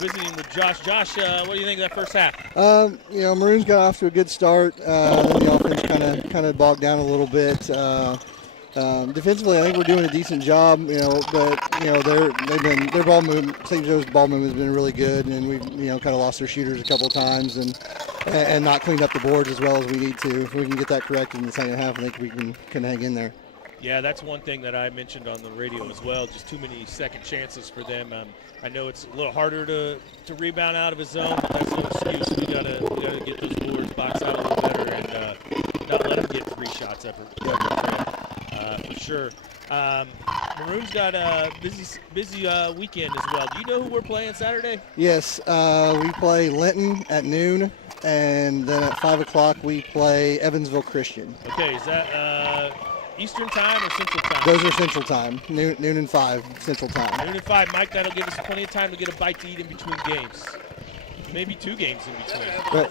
Visiting with Josh. Josh, what do you think of that first half? Maroons got off to a good start. Then the offense kind of bogged down a little bit. Defensively, I think we're doing a decent job. But their ball movement, St. Joe's ball movement has been really good, and we've kind of lost their shooters a couple of times and not cleaned up the boards as well as we need to. If we can get that corrected in the second half, I think we can hang in there. Yeah, that's one thing that I mentioned on the radio as well. Just too many second chances for them. I know it's a little harder to rebound out of a zone, but that's no excuse. We gotta get those boards, box out a little better, and not let them get 3 shots up for sure. Maroons got a busy weekend as well. Do you know who we're playing Saturday? Yes, we play Linton at noon, and then at 5 o'clock we play Evansville Christian. Okay, is that Eastern time or Central time? Those are Central time, noon and 5 Central time. Noon and 5, Mike. That'll give us plenty of time to get a bite to eat in between games. Maybe 2 games in between. But,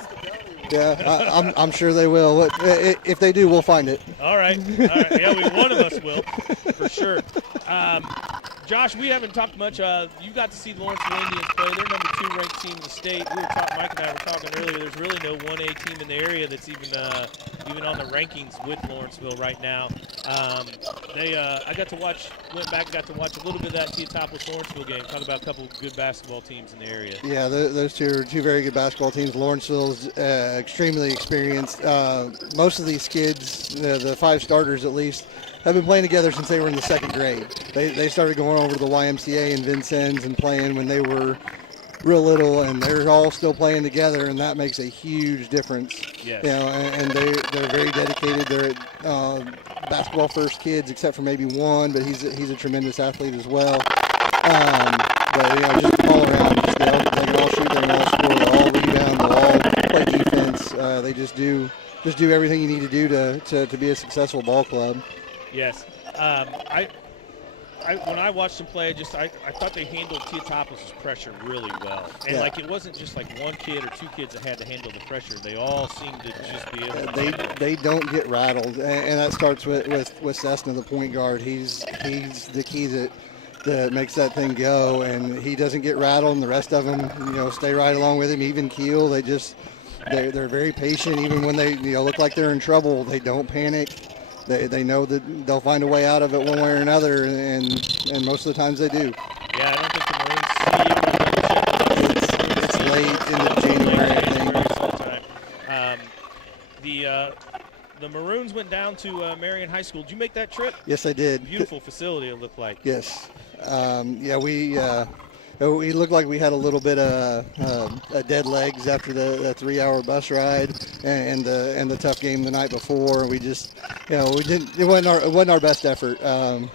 yeah, I'm sure they will. If they do, we'll find it. All right. Yeah, one of us will, for sure. Josh, we haven't talked much. You got to see Lawrenceville Indians play. They're number 2 ranked team in the state. Mike and I were talking earlier. There's really no 1A team in the area that's even on the rankings with Lawrenceville right now. I got to watch a little bit of that Teotopos-Lawrenceville game. Talk about a couple of good basketball teams in the area. Yeah, those two are 2 very good basketball teams. Lawrenceville's extremely experienced. Most of these kids, the 5 starters at least, have been playing together since they were in the 2nd grade. They started going over to the YMCA in Vincennes and playing when they were real little, and they're all still playing together, and that makes a huge difference. Yes. You know, and they're very dedicated. They're basketball first kids, except for maybe one, but he's a tremendous athlete as well. But just all around, they can all shoot, they can all score, they all rebound, they all play defense. They just do everything you need to do to be a successful ball club. Yes. When I watched them play, I thought they handled Teotopos' pressure really well. And it wasn't just like one kid or 2 kids that had to handle the pressure. They all seemed to just be able to. They don't get rattled, and that starts with Cessna, the point guard. He's the key that makes that thing go, and he doesn't get rattled. And the rest of them, stay right along with him, even keel. They're very patient, even when they look like they're in trouble. They don't panic. They know that they'll find a way out of it one way or another, and most of the times they do. Yeah, I don't think the Maroons It's late into January, I think. The Maroons went down to Marion High School. Did you make that trip? Yes, I did. Beautiful facility, it looked like. Yes. We looked like we had a little bit of dead legs after the 3-hour bus ride and the tough game the night before. We just, it wasn't our best effort. It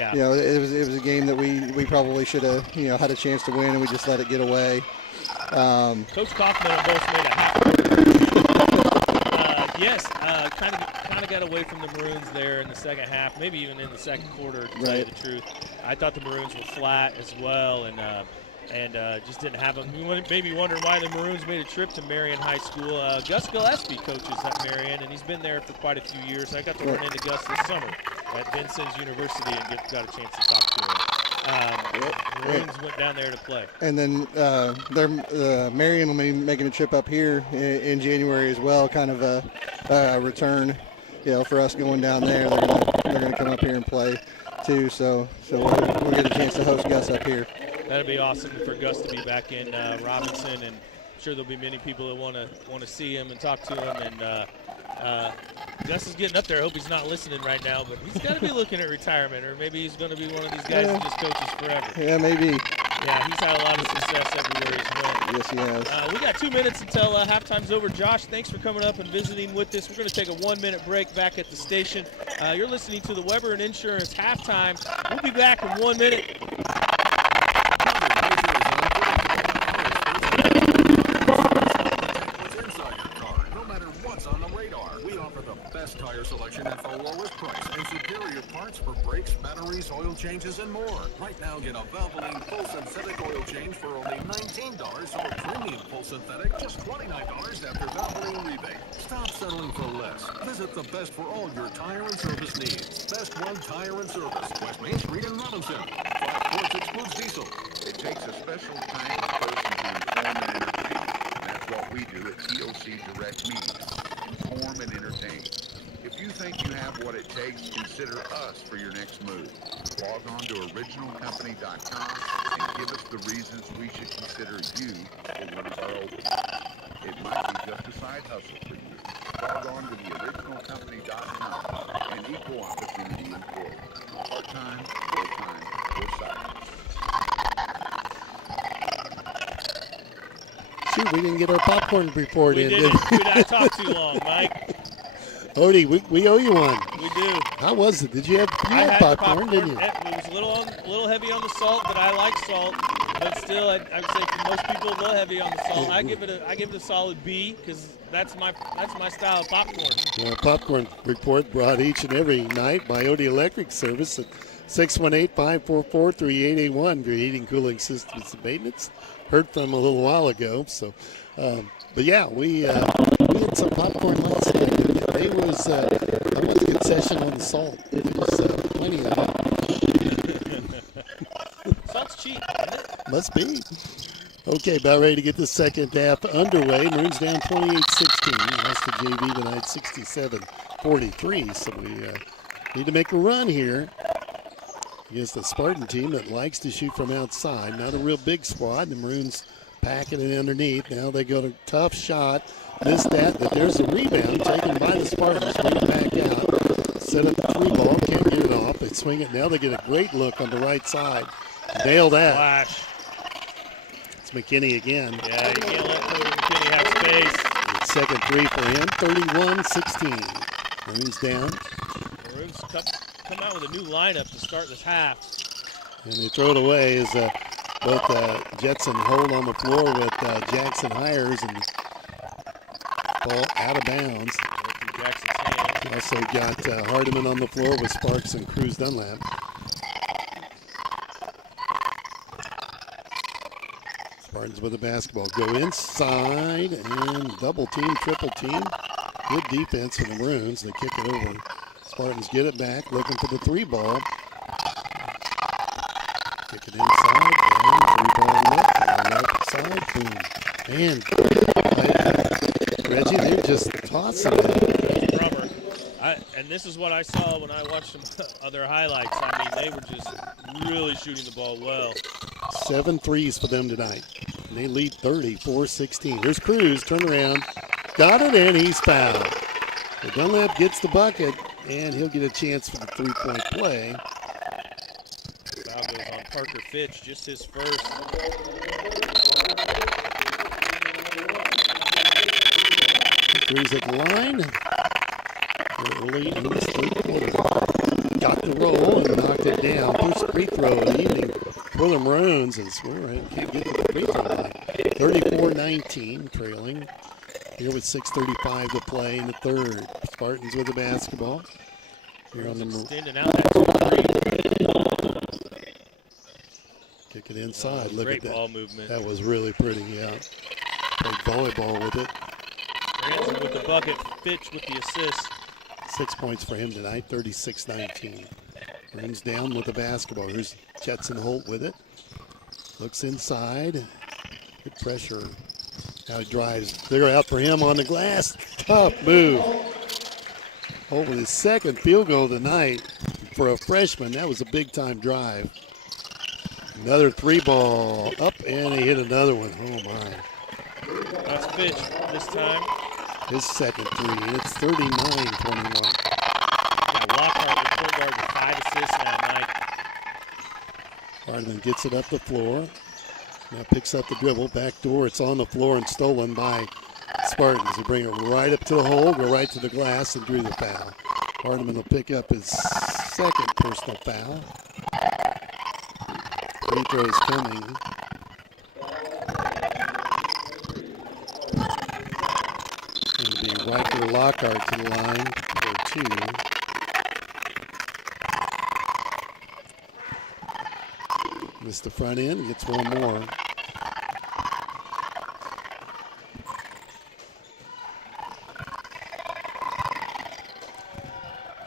was a game that we probably should have had a chance to win, and we just let it get away. Coach Kaufman almost made a half. Yes, kind of got away from the Maroons there in the second half, maybe even in the second quarter, to tell you the truth. I thought the Maroons were flat as well, and just didn't have them. We may be wondering why the Maroons made a trip to Marion High School. Gus Gillespie coaches at Marion, and he's been there for quite a few years. I got to run into Gus this summer at Vincennes University and got a chance to talk to him. The Maroons went down there to play. And then Marion will be making a trip up here in January as well, kind of a return, for us going down there. They're going to come up here and play too, so we'll get a chance to host Gus up here. That'd be awesome for Gus to be back in Robinson, and I'm sure there'll be many people that want to see him and talk to him. And Gus is getting up there. I hope he's not listening right now, but he's got to be looking at retirement, or maybe he's going to be one of these guys who just coaches forever. Yeah, maybe. Yeah, he's had a lot of success everywhere he's went. Yes, he has. We got 2 minutes until halftime's over. Josh, thanks for coming up and visiting with us. We're going to take a 1-minute break back at the station. You're listening to the Weber and Insurance Halftime. We'll be back in 1 minute. Best tire selection at the lowest price and superior parts for brakes, batteries, oil changes, and more. Right now, get a Valvoline full synthetic oil change for only $19 or premium full synthetic just $29 after Valvoline rebate. Stop settling for less. Visit the best for all your tire and service needs. Best One Tire and Service, West Main Street in Robinson. 5 quarts excludes diesel. It takes a special kind of person to inform and entertain. That's what we do at TOC Direct Media. Inform and entertain. If you think you have what it takes, consider us for your next move. Log on to originalcompany.com and give us the reasons we should consider you for one of our openings. It might be just a side hustle for you. Log on to the originalcompany.com, an equal opportunity employer. Shoot, we didn't get our popcorn report We in, didn't. did we? I talked too long, Mike. Odie, we owe you one. We do. How was it? Did you have I had the popcorn, didn't you? It was a little heavy on the salt, but I like salt. But still, I would say for most people, a little heavy on the salt. I give it a solid B because that's my style of popcorn. Well, popcorn report brought each and every night by Odie Electric Service at 618-544-3881 for your heating, cooling systems and maintenance. Heard from them a little while ago. So, but yeah, we had some popcorn last night. It was a concession on the salt. It was plenty of it. Salt's cheap, isn't it? Must be. Okay, about ready to get the second half underway. Maroons down 28-16. Lost to JV tonight 67-43. So we need to make a run here against a Spartan team that likes to shoot from outside. Not a real big squad. The Maroons packing it underneath. Now they go to tough shot. Missed that, but there's a rebound taken by the Spartans. Bring it back out. Set up the three ball. Can't get it off. They swing it. Now they get a great look on the right side. Nail that. Flash. It's McKinney again. Yeah, you can't let Cody McKinney have space. Second three for him. 31-16. Maroons down. Maroons come out with a new lineup to start this half. And they throw it away as both Jetson hold on the floor with Jackson Hires and ball out of bounds. Jackson's hands. We also got Hardiman on the floor with Sparks and Cruz Dunlap. Spartans with the basketball. Go inside and double team, triple team. Good defense for the Maroons. They kick it over. Spartans get it back, looking for the three ball. Kick it inside, and three ball left side, boom. And Reggie, they're just tossing it. Rubber. And this is what I saw when I watched some other highlights. I mean, they were just really shooting the ball well. 7 threes for them tonight. And they lead 34-16. Here's Cruz, turn around. Got it, and he's fouled. So Dunlap gets the bucket, and he'll get a chance for the three-point play. Foul goes on Parker Fitch, just his first. Cruz at the line. Early in this third quarter. Got the roll and knocked it down. First free throw of the evening for the Maroons as we can't get to the free throw line. 34-19, trailing. Here with 6:35 to play in the third. Spartans with the basketball. Here on the extending out that 2-3. Kick it inside. Look Great at that. ball movement. That was really pretty, yeah. Played volleyball with it. Ransom with the bucket, Fitch with the assist. 6 points for him tonight, 36-19. Maroons down with the basketball. Here's Jetson Holt with it. Looks inside. Good pressure. Now he drives. They're out for him on the glass. Tough move. Holt with his second field goal tonight for a freshman. That was a big-time drive. Another three ball up, and he hit another one. Oh, my. That's Fitch this time. His second three, and it's 39-21. Yeah, Lockhart, the point guard, with 5 assists now, Mike. Hardiman gets it up the floor. Now picks up the dribble. Back door. It's on the floor and stolen by Spartans. They bring it right up to the hole, go right to the glass, and drew the foul. Hardiman will pick up his second personal foul. Free throw is coming. It'll be Riker Lockhart to the line for 2. Missed the front end, gets one more.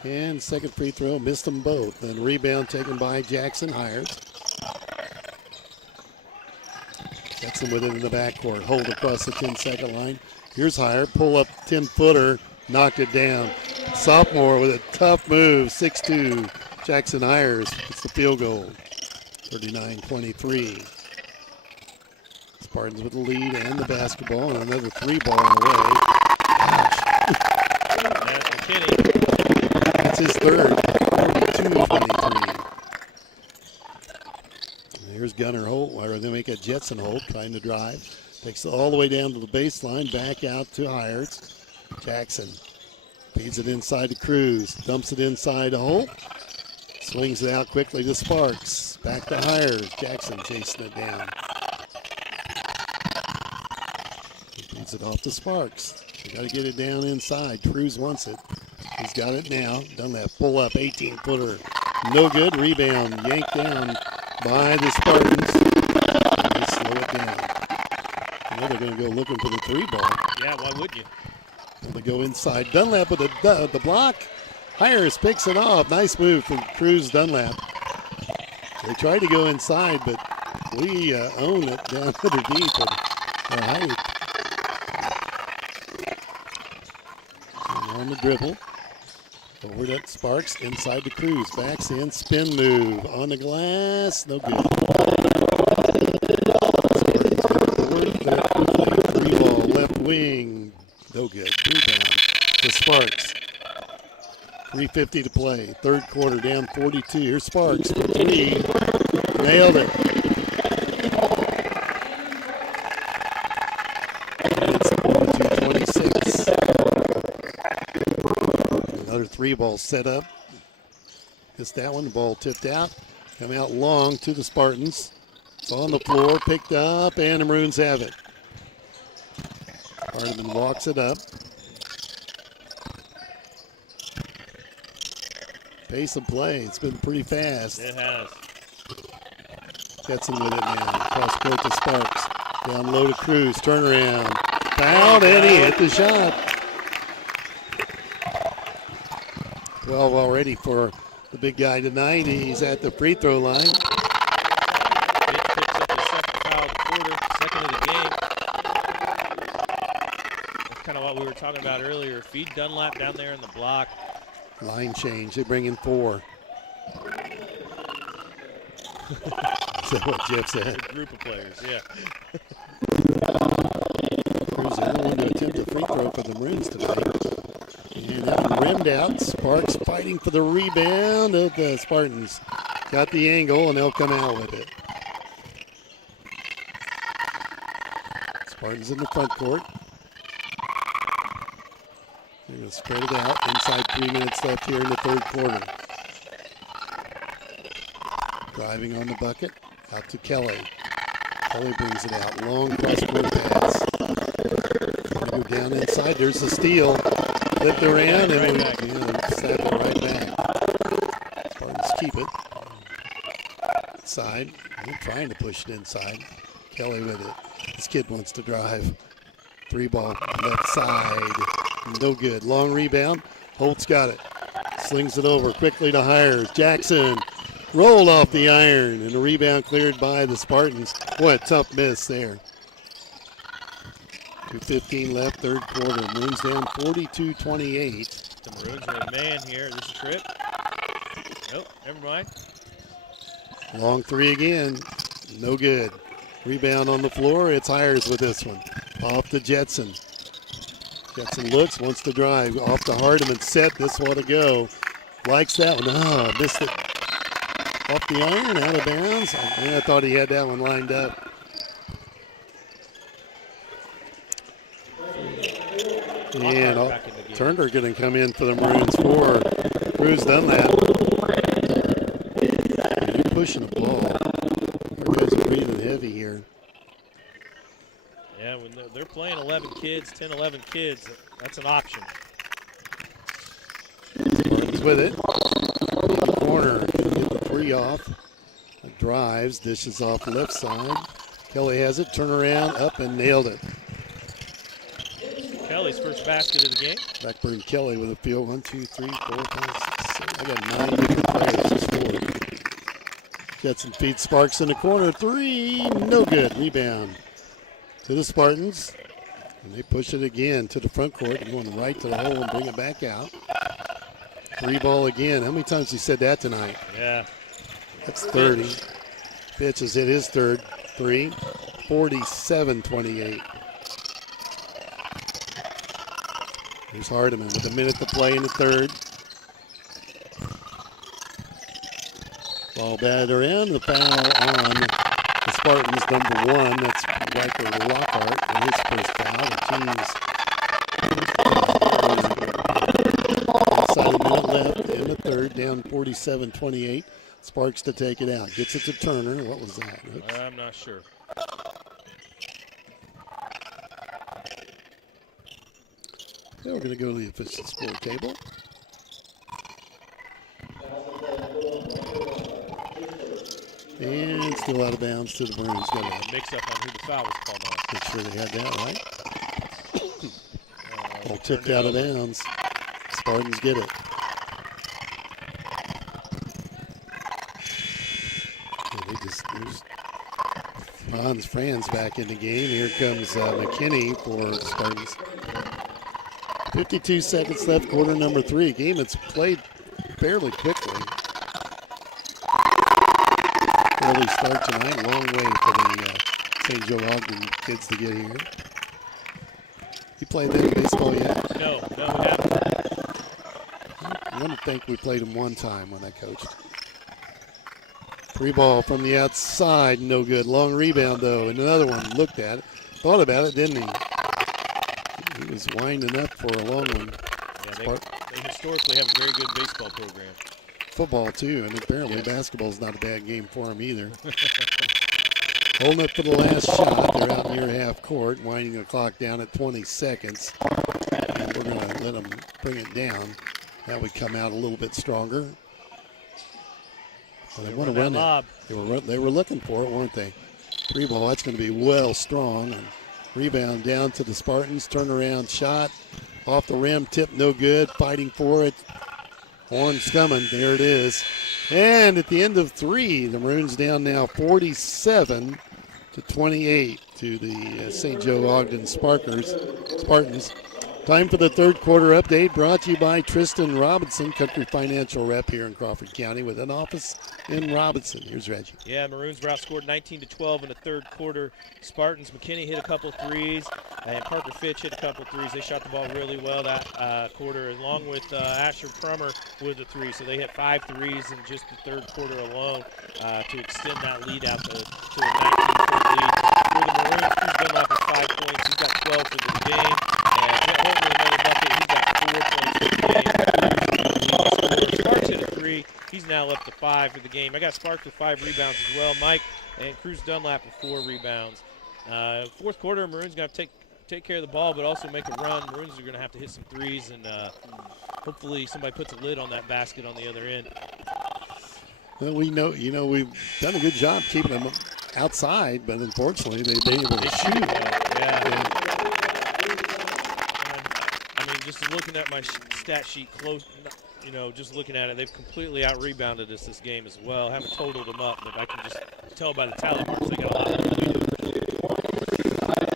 And second free throw, missed them both. Then rebound taken by Jackson Hires. Jackson with it in the backcourt. Hold across the 10-second line. Here's Hire, pull up 10-footer, knocked it down. Sophomore with a tough move, 6'2". Jackson Hires gets the field goal. 39-23. Spartans with the lead and the basketball, and another three ball in the way. That's McKinney. That's his third. 42-23. Here's Gunnar Holt, or they make a Jetson Holt trying to drive. Takes it all the way down to the baseline, back out to Hires. Jackson feeds it inside to Cruz, dumps it inside to Holt. Swings it out quickly to Sparks. Back to Hires. Jackson chasing it down. He feeds it off to Sparks. You got to get it down inside. Cruz wants it. He's got it now. Done that pull up 18-footer. No good. Rebound yanked down by the Spartans. They slow it down. Now they're going to go looking for the three ball. Yeah, why would you? They go inside. Dunlap with the block. Hires picks it off. Nice move from Cruz Dunlap. They tried to go inside, but we own it down underneath at height. And on the dribble. Over to Sparks, inside to Cruz. Backs in, spin move. On the glass, no good. Three ball, left wing, no good. Rebound to Sparks. 3:50 to play. Third quarter, down 42. Here's Sparks for three. Nailed it. It's 42-26. Another three ball set up. Missed that one. The ball tipped out. Come out long to the Spartans. It's on the floor, picked up, and the Maroons have it. Hardiman walks it up. Pace of play. It's been pretty fast. It has. Gets him with it now. Cross court to Sparks. Down low to Cruz. Turnaround. Fouled, and he hit the shot. 12 already for the big guy tonight. He's at the free throw line. It picks up the second foul of the quarter, second of the game. That's kind of what we were talking about earlier. Feed Dunlap down there in the block. Line change. They bring in 4. That's what Jeff said. A group of players, yeah. Cruz the only one to attempt a free throw for the Maroons tonight. And that one rimmed out. Sparks fighting for the rebound of the Spartans. Got the angle, and they'll come out with it. Spartans in the front court. They're going to spread it out. Inside 3 minutes left here in the third quarter. Driving on the bucket. Out to Kelly. Kelly brings it out. Long cross-court pass. Trying to go down inside. There's the steal. Flipped around and snap it right back. Spartans keep it. Inside. They're trying to push it inside. Kelly with it. This kid wants to drive. Three ball left side. No good. Long rebound. Holt's got it. Slings it over quickly to Hires. Jackson rolled off the iron, and the rebound cleared by the Spartans. Boy, a tough miss there. 2:15 left, third quarter. Maroons down 42-28. The Maroons are a man here this trip. Nope, never mind. Long three again. No good. Rebound on the floor. It's Hires with this one. Off to Jetson. Jetson looks, wants to drive. Off to Hardiman. Set. This one to go. Likes that one. Oh, missed it. Off the iron, out of bounds. I thought he had that one lined up. And Turner going to come in for the Maroons for Cruz Dunlap. You're pushing the ball. You guys are breathing heavy here. Yeah, when they're playing 11 kids, 10, 11 kids, that's an option. Spartans with it. Corner, get the three off. Drives, dishes off left side. Kelly has it, turn around, up and nailed it. Kelly's first basket of the game. Blackburn Kelly with a field. 1, 2, 3, 4, 5, 6, 7. I got 9 different players to score. Jetson feeds Sparks in the corner. Three, no good. Rebound to the Spartans. And they push it again to the front court. Going right to the hole and bring it back out. Three ball again. How many times he said that tonight? Yeah. That's 30. Pitch has hit his third. Three. 47-28. Here's Hardiman with a minute to play in the third. Ball batted around. The foul on the Spartans, number 1. That's Riker Lockhart for his first foul. The team's inside a minute left in the third, down 47-28. Sparks to take it out. Gets it to Turner. What was that? Oops. I'm not sure. Now we're going to go to the official score table. And still out of bounds to the Maroons. Got a Mix up on who the foul was called on. make sure they had that right. Ball tipped out of bounds. Spartans get it. There's Franz back in the game. Here comes McKinney for Spartans. 52 seconds left, quarter number 3. Game that's played fairly quickly. Early start tonight. Long way for the St. Joe-Ogden kids to get here. You played them in baseball yet? No, we haven't. I want to think we played them one time when I coached. Free ball from the outside, no good. Long rebound, though, and another one. Looked at it, thought about it, didn't he? He was winding up for a long one. Yeah, they historically have a very good baseball program. Football, too, and apparently basketball's not a bad game for him either. Holding up for the last shot. They're out near half court, winding the clock down at 20 seconds. And we're going to let them bring it down. That would come out a little bit stronger. Well, they want to run it. They were looking for it, weren't they? Three ball, that's going to be well strong. And rebound down to the Spartans. Turnaround shot. Off the rim, tip no good. Fighting for it. Horn's coming. There it is. And at the end of 3, the Maroons down now 47-28 to the St. Joe-Ogden Spartans. Time for the third quarter update, brought to you by Tristan Robinson, Country Financial rep here in Crawford County with an office in Robinson. Here's Reggie. Yeah, Maroons were outscored 19-12 in the third quarter. Spartans, McKinney hit a couple threes, and Parker Fitch hit a couple threes. They shot the ball really well that quarter, along with Asher Prummer with the three. So they hit 5 threes in just the third quarter alone to extend that lead out to a 19-point lead. For the Maroons, Cruz Dunlap with 5 points. He's got 12 for the game. And Brett Whitney, another bucket. He's got 4 points for the game. Sparks hit a 3. He's now up to 5 for the game. I got Sparks with 5 rebounds as well. Mike and Cruz Dunlap with 4 rebounds. Fourth quarter, Maroons going to take care of the ball, but also make a run. Maroons are going to have to hit some threes, and hopefully somebody puts a lid on that basket on the other end. Well, we've done a good job keeping them outside, but unfortunately they've been able to shoot. Yeah. I mean, just looking at my stat sheet close, just looking at it, they've completely out-rebounded us this game as well. Haven't totaled them up, but I can just tell by the tally marks they got a lot of them.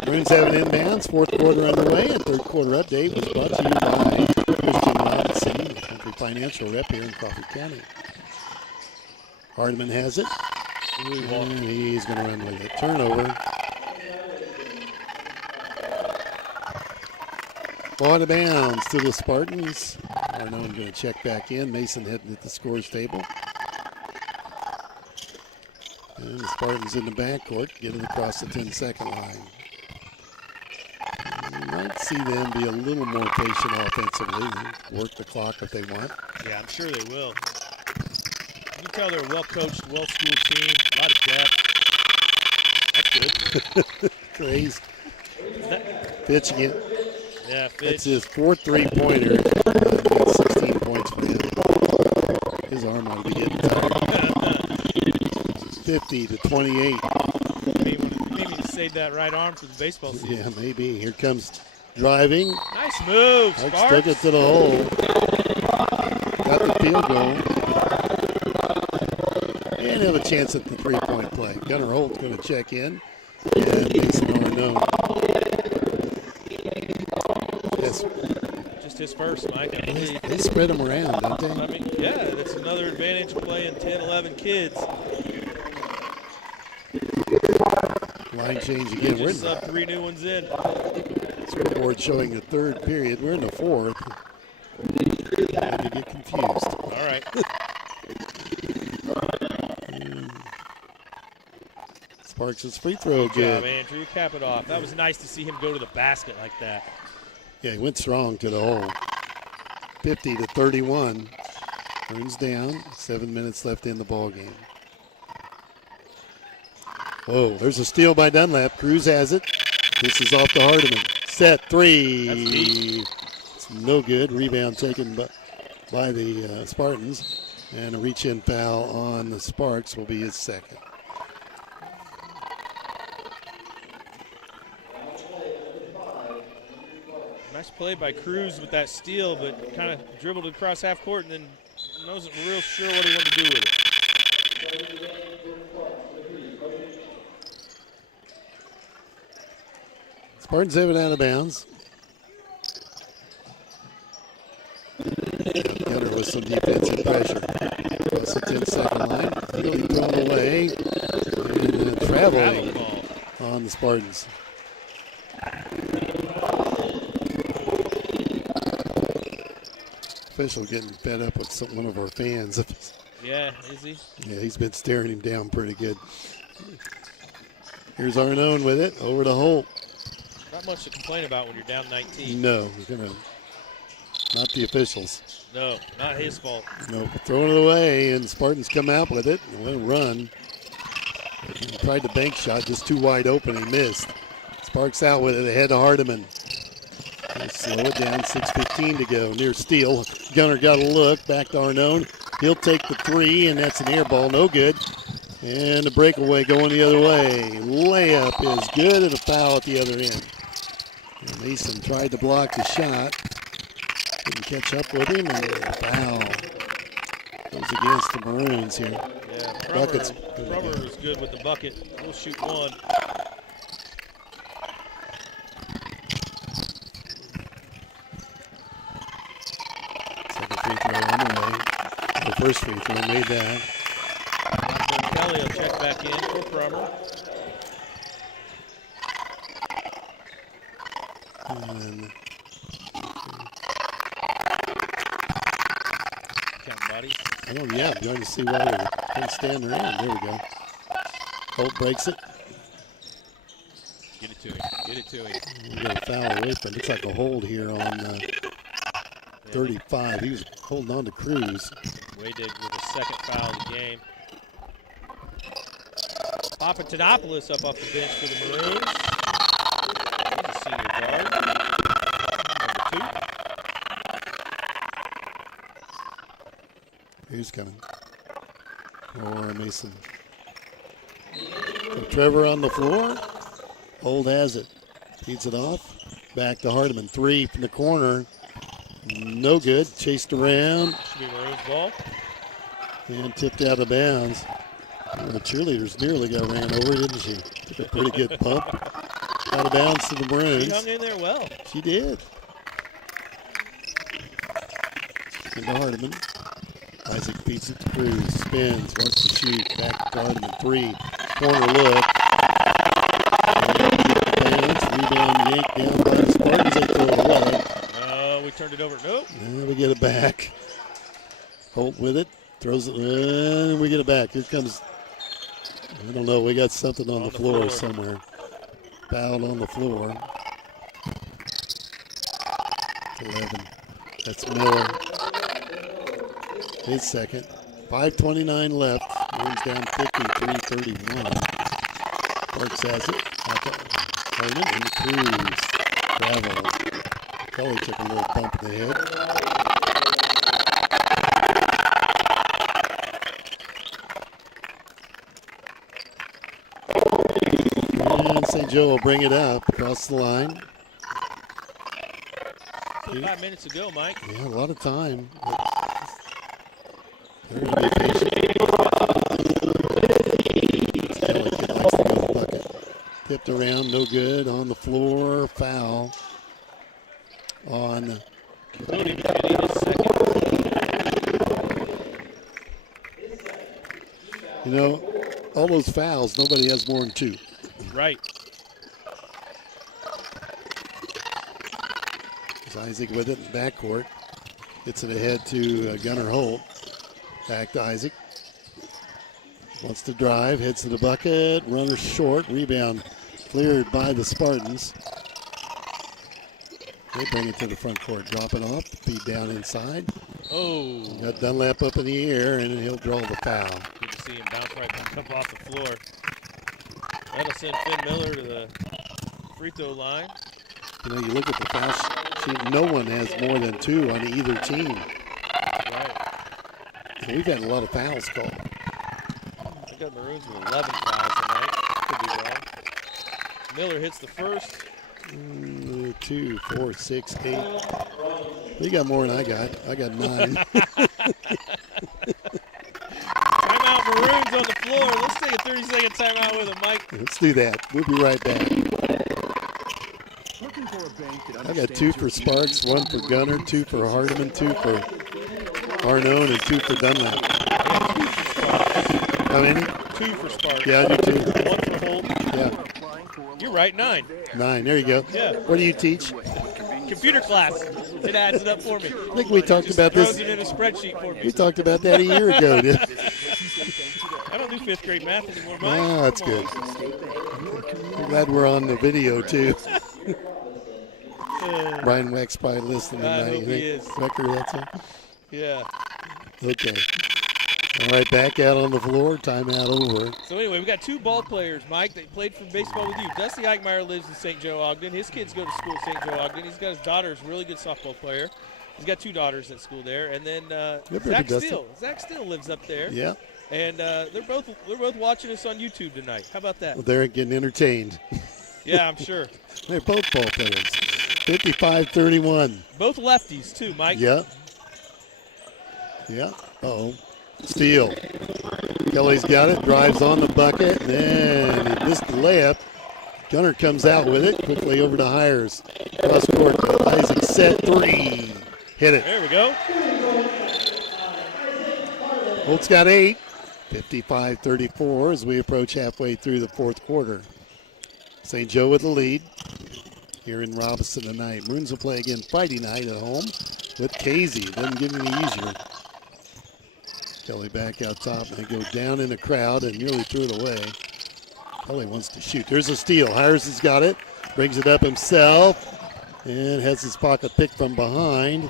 Maroons have an inbounds, fourth quarter underway, and third quarter update was brought to you by Christian Robinson, Country Financial rep here in Crawford County. Hardman has it, and he's going to run with it. Turnover. Ball out of bounds to the Spartans. Arnone going to check back in. Mason heading at the scores table. And the Spartans in the backcourt, getting across the 10-second line. You might see them be a little more patient offensively and work the clock if they want. Yeah, I'm sure they will. You can tell they're a well-coached, well-schooled team. A lot of depth. That's good. Crazy. Fitch again. Yeah, Fitch. That's his fourth three-pointer. 16 points for him. His arm ought to be getting tired. 50-28. Maybe to save that right arm for the baseball season. Yeah, maybe. Here comes driving. Nice move, Sparks took it to the hole. Got the field goal. And have a chance at the three-point play. Gunnar Holt's going to check in. And Mason Arnone. Yes. Just his first, Mike. I mean, They spread them around, don't they? I mean, yeah, that's another advantage of playing 10, 11 kids. Line change again. We're just sub 3 new ones in. Scoreboard showing the third period. We're in the fourth. I had to get confused. All right. Sparks' free throw Good good. job, Andrew. Cap it off. That was nice to see him go to the basket like that. Yeah, he went strong to the hole. 50-31. Maroons down. 7 minutes left in the ball game. Whoa, there's a steal by Dunlap. Cruz has it. This is off to Hardiman. Set three. That's deep. It's no good. Rebound taken by the Spartans. And a reach-in foul on the Sparks will be his second. Nice play by Cruz with that steal, but kind of dribbled across half court and then wasn't real sure what he wanted to do with it. Spartans have it out of bounds. Gunner with some defensive pressure. Across the 10-second line. He'll be thrown away. And traveling on the Spartans. Official getting fed up with one of our fans. Yeah, is he? Yeah, he's been staring him down pretty good. Here's Arnone with it. Over to Holt. Not much to complain about when you're down 19. No, not the officials. No, not his fault. No, throwing it away, and Spartans come out with it and let him run. He tried the bank shot, just too wide open. He missed. Sparks out with it ahead to Hardiman. They slow it down, 6:15 to go. Near steal. Gunner got a look. Back to Arnone. He'll take the three, and that's an air ball. No good. And a breakaway going the other way. Layup is good, and a foul at the other end. And Mason tried to block the shot. Didn't catch up with him, and a foul goes against the Maroons here. Yeah, Crummer is good with the bucket. We'll shoot one. Second free throw on the way. The first free throw made that. Kelly will check back in for Crummer. And Counting bodies. oh, yeah, I'm trying to see why they can't stand around. There we go. Holt breaks it. Get it to him. Get it to him. We got a foul away from. Looks like a hold here on 35. He was holding on to Cruz. Wade with a second foul of the game. Papatanopoulos up off the bench for the Maroons. He's a senior guard. Number 2. He's coming. Or Mason. So Trevor on the floor. Holt has it. Feeds it off. Back to Hardiman. Three from the corner. No good. Chased around. Should be Maroons ball. And tipped out of bounds. The cheerleaders nearly got ran over, didn't she? Took a pretty good pump. Out of bounds to the Maroons. She hung in there well. She did. Into Hardiman. Isaac feeds it to Cruz. Spins. Wants to shoot. Back to Hardiman. Three. Corner look. Bounce. Rebound yanked down by the Spartans. They throw it away. We turned it over. Nope. And we get it back. Holt with it. Throws it. And we get it back. Here comes. I don't know. We got something on the floor somewhere. Fouled on the floor. 11. That's Miller. His second. 5:29 left. Maroons down 53-31. Parks has it. Hardiman and Cruz. Travel. Kelly took a little bump in the head. And St. Joe will bring it up across the line. Still 5 minutes to go, Mike. Yeah, a lot of time. They're going to be patient. Kelly likes to go to the bucket. Tipped around, no good. On the floor, foul on. You know, all those fouls, nobody has more than 2. Right. It's Isaac with it in the backcourt. Gets it ahead to Gunnar Holt. Back to Isaac. Wants to drive, hits to the bucket, runner short, rebound cleared by the Spartans. They bring it to the front court, drop it off, feed down inside. Oh. Got Dunlap up in the air, and he'll draw the foul. Good to see him bounce right back up off the floor. That'll send Finn Miller to the free throw line. You know, you look at the foul sheet, no one has more than 2 on either team. Right. And we've had a lot of fouls called. I got Maroons with 11 fouls tonight. Could be wrong. Miller hits the first. 2, 4, 6, 8. You got more than I got. I got 9. Timeout Maroons on the floor. Let's take a 30-second timeout with him, Mike. Let's do that. We'll be right back. Looking for a bank that I got 2 for Sparks, 1 for Gunner, 2 for Hardiman, 2 for Arnone, and 2 for Dunlap. How many? 2 for Sparks. Yeah, I do 2. 1 for Holt. Yeah. You're right, 9. 9. There you go. Yeah. What do you teach? Computer class. It adds it up for me. I think we talked about Throws this. it in a spreadsheet for me. We talked about that a year ago, didn't we? I don't do 5th grade math anymore, Mike. Oh, that's good. I'm glad we're on the video, too. Brian Weck's probably listening I tonight. hope he is. Wecker, that's it? Yeah. Okay. All right, back out on the floor. Timeout over. So anyway, we got 2 ball players, Mike, that played for baseball with you. Dusty Eichmeyer lives in St. Joe Ogden. His kids go to school at St. Joe Ogden. He's got his daughter's a really good softball player. He's got 2 daughters at school there. And then Zach Steele. Zach Steele lives up there. Yeah. And they're both watching us on YouTube tonight. How about that? Well, they're getting entertained. Yeah, I'm sure. They're both ball players. 55-31. Both lefties, too, Mike. Yeah. Yeah. Uh-oh. Steele. Kelly's got it, drives on the bucket, and he missed the layup. Gunner comes out with it, quickly over to Hires. Cross court, Isaac set 3. Hit it. There we go. Holt's got 8. 55-34 as we approach halfway through the 4th quarter. St. Joe with the lead here in Robinson tonight. Maroons will play again Friday night at home with Casey. Doesn't get any easier. Kelly back out top, and they go down in the crowd and nearly threw it away. Kelly wants to shoot. There's a steal. Hires has got it, brings it up himself, and has his pocket picked from behind.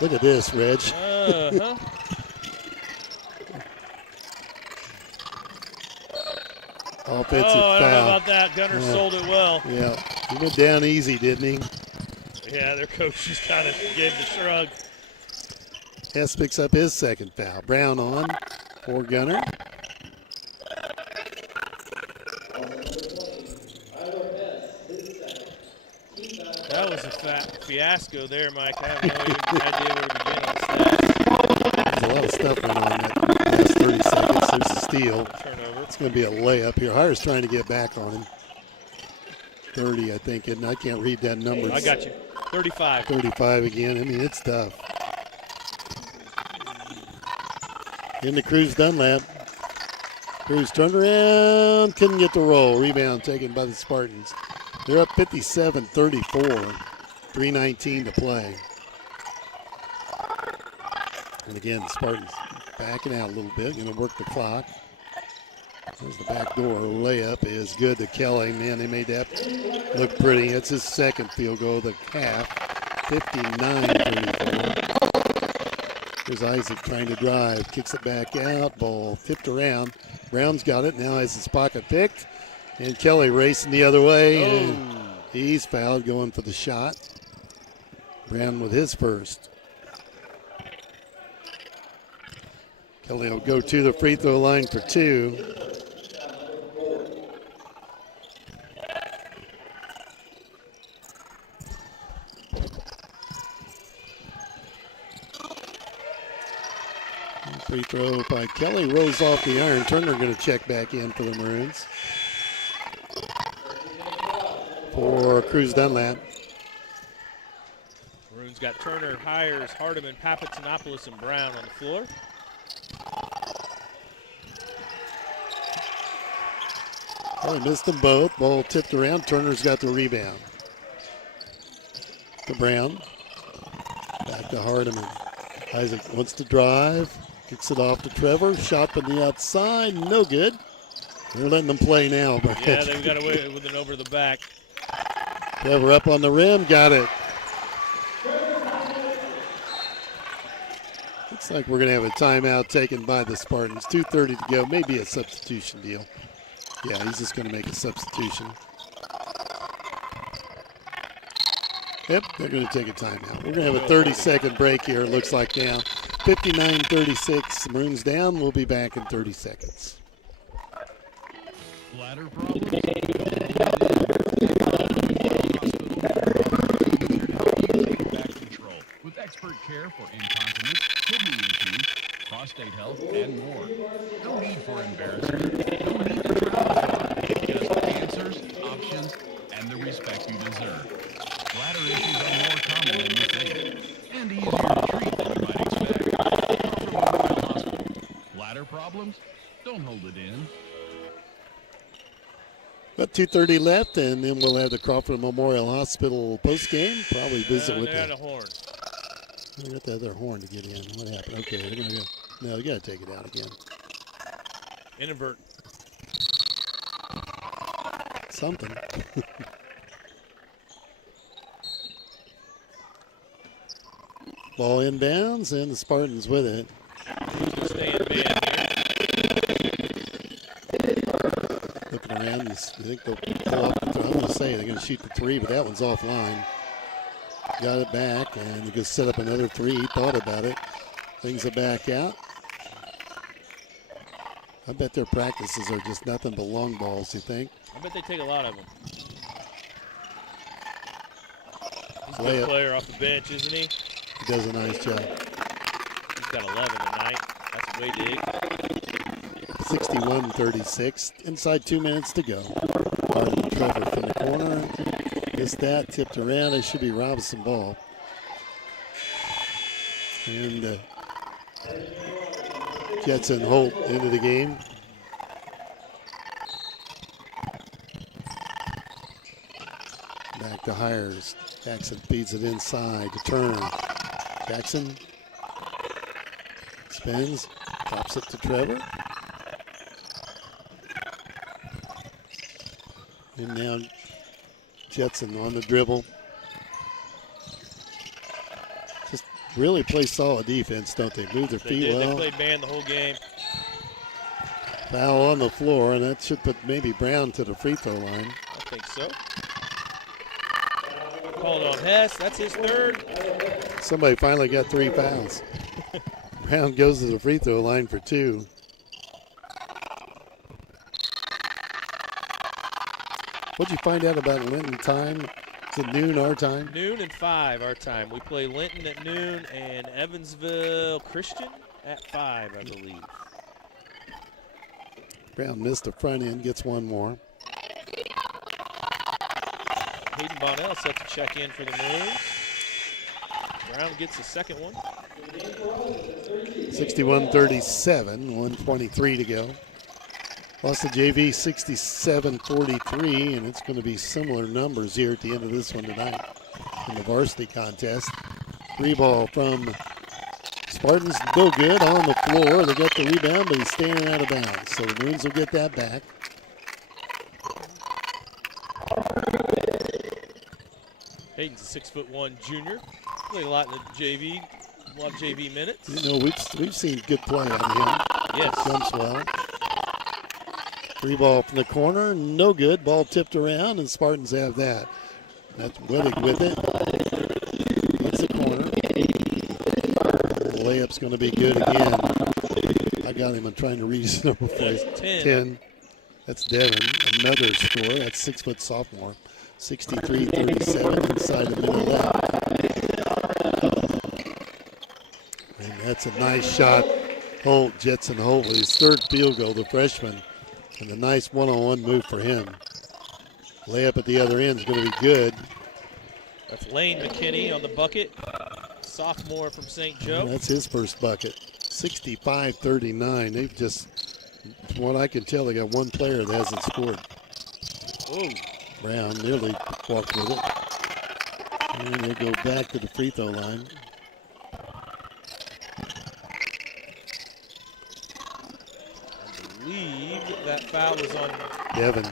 Look at this, Reg. Uh-huh. Offensive Oh, I don't know foul. about that. Gunner sold it well. Yeah, he went down easy, didn't he? Yeah, their coach just kind of gave the shrug. Hess picks up his 2nd foul. Brown on for Gunner. That was a fiasco there, Mike. I have no idea where to begin on stats. There's a lot of stuff going on in that last 30 seconds. There's a steal. Turnover. It's going to be a layup here. Hires trying to get back on him. 30, I think, and I can't read that number. I got you. 35. 35 again. I mean, it's tough. Into Cruz Dunlap. Cruz turned around, couldn't get the roll. Rebound taken by the Spartans. They're up 57-34. 3:19 to play. And again, the Spartans backing out a little bit, going to work the clock. There's the back door layup is good to Kelly. Man, they made that look pretty. It's his 2nd field goal of the half. 59-34. There's Isaac trying to drive. Kicks it back out. Ball tipped around. Brown's got it. Now has his pocket picked. And Kelly racing the other way. And he's fouled going for the shot. Brown with his first. Kelly will go to the free throw line for 2. Free throw by Kelly rolls off the iron. Turner going to check back in for the Maroons. For Cruz Dunlap. Maroons got Turner, Hires, Hardiman, Papatonopoulos, and Brown on the floor. Kelly missed them both. Ball tipped around. Turner's got the rebound. To Brown. Back to Hardiman. Isaac wants to drive. Kicks it off to Trevor. Shot from the outside. No good. They're letting them play now. But Yeah, they've got away with an over the back. Trevor up on the rim. Got it. Looks like we're going to have a timeout taken by the Spartans. 2:30 to go. Maybe a substitution deal. Yeah, he's just going to make a substitution. Yep, they're going to take a timeout. We're going to have a 30-second break here, it looks like now. 59-36, Maroons down. We'll be back in 30 seconds. Bladder problems? Back control with expert care for incontinence, kidney issues, prostate health, and more. No need for embarrassment. No need to travel. Just answers, options, and the respect you deserve. Bladder issues are more common than you think, and easier to treat than you might expect. Crawford Memorial Hospital. Bladder problems? Don't hold it in. About 2:30 left, and then we'll have the Crawford Memorial Hospital postgame. Probably visit with the horn. I got the other horn to get in. What happened? Okay, they're going to go. No, you got to take it out again. Inadvertent. Something. Ball inbounds, and the Spartans with it. Stay in man. Looking around, you think they'll pull up. I'm going to say they're going to shoot the three, but that one's offline. Got it back, and they're going to set up another three. Thought about it. Things are back out. I bet their practices are just nothing but long balls, you think? I bet they take a lot of them. He's a Layup. good player off the bench, isn't he? He does a nice job. He's got 11 tonight. That's way big. 61-36. Inside 2 minutes to go. Harden Trevor from the corner. Missed that. Tipped around. It should be Robinson ball. And Jetson Holt into the game. Back to Hires. Jackson feeds it inside to Turn. Jackson spins, pops it to Trevor. And now Jetson on the dribble. Just really play solid defense, don't they? Move their feet well. They played man the whole game. Foul on the floor, and that should put maybe Brown to the free throw line. I think so. Called on Hess. That's his third. Somebody finally got 3 fouls. Brown goes to the free throw line for 2. What'd you find out about Linton time? Is it noon our time? Noon and 5 our time. We play Linton at noon and Evansville Christian at 5, I believe. Brown missed the front end, gets one more. Hayden Bonnell set to check in for the Maroons. Brown gets the second one. 61-37, 1:23 to go. Lost the JV 67-43, and it's going to be similar numbers here at the end of this one tonight in the varsity contest. 3 ball from Spartans, no good on the floor. They got the rebound, but he's standing out of bounds. So the Maroons will get that back. Hayden's a 6'1" junior. Played a lot in the JV, a lot of JV minutes. You know, we've seen good play on him. Yes. Jumps well. 3 ball from the corner, no good. Ball tipped around, and Spartans have that. That's Willig with it. That's the corner. The layup's going to be good again. I got him. I'm trying to read his number for you. 10. That's Devin. Another score. That's 6-foot sophomore. 63-37 inside the middle left. And that's a nice shot. Holt, Jetson Holt with his 3rd field goal, the freshman. And a nice one-on-one move for him. Layup at the other end is going to be good. That's Lane McKinney on the bucket. Sophomore from St. Joe. And that's his first bucket. 65-39. They've just, from what I can tell, they got one player that hasn't scored. Ooh. Brown nearly walked with it. And they go back to the free throw line. believe that foul was on Devin.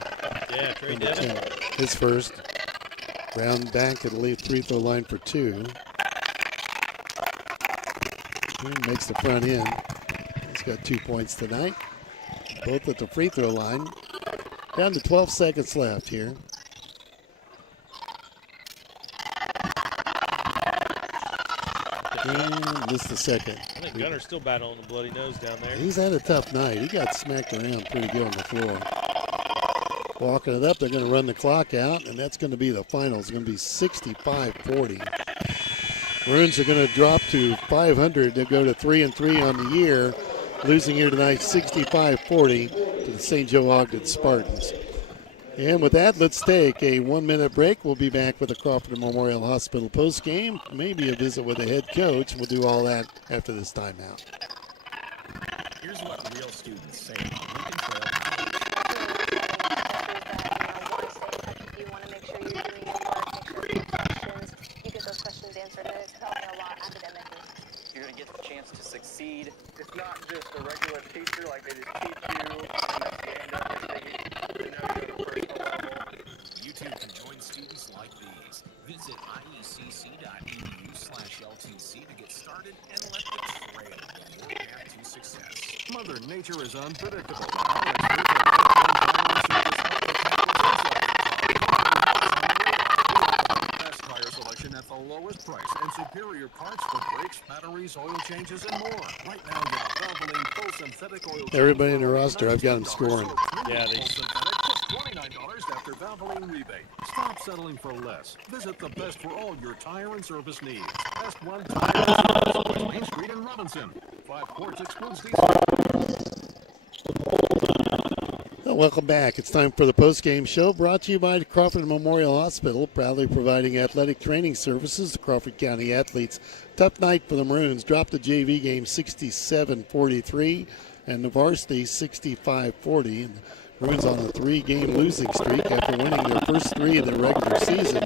Trey Number Devin. 10. His first. Brown back at the lead free throw line for 2. Makes the front end. He's got 2 points tonight. Both at the free throw line. Down to 12 seconds left here. And missed the second. I think Gunner's still battling a bloody nose down there. He's had a tough night. He got smacked around pretty good on the floor. Walking it up, they're going to run the clock out, and that's going to be the final. It's going to be 65-40. Maroons are going to drop to 500. They'll go to 3-3 on the year, losing here tonight 65-40 to the St. Joe-Ogden Spartans. And with that, let's take a 1-minute break. We'll be back with the Crawford Memorial Hospital postgame, maybe a visit with the head coach. We'll do all that after this timeout. Here's what real students say. You want to make sure you're doing your work, make sure you have questions, you get those questions answered, and it's helping a lot academically. You're going to get the chance to succeed. It's not just a regular teacher, like they just teach you, and that's the end of it. They get to know you at a personal level. You too can join students like these. Visit iecc.edu/LTC to get started and let the trail be your path to success. Mother Nature is unpredictable. Best tire selection at the lowest price and superior parts for brakes, batteries, oil changes, and more. Right now, get a Valvoline full synthetic oil. Everybody in the roster, I've got them scoring. Yeah, they $29 after Valvoline rebate. Stop settling for less. Visit the best for all your tire and service needs. Best One Tire, Main Street in Robinson. 5 quarts excludes diesel. Well, welcome back. It's time for the post-game show brought to you by the Crawford Memorial Hospital, proudly providing athletic training services to Crawford County athletes. Tough night for the Maroons. Dropped the JV game 67-43 and the Varsity 65-40. And the Maroons on a 3-game losing streak after winning their first 3 of the regular season.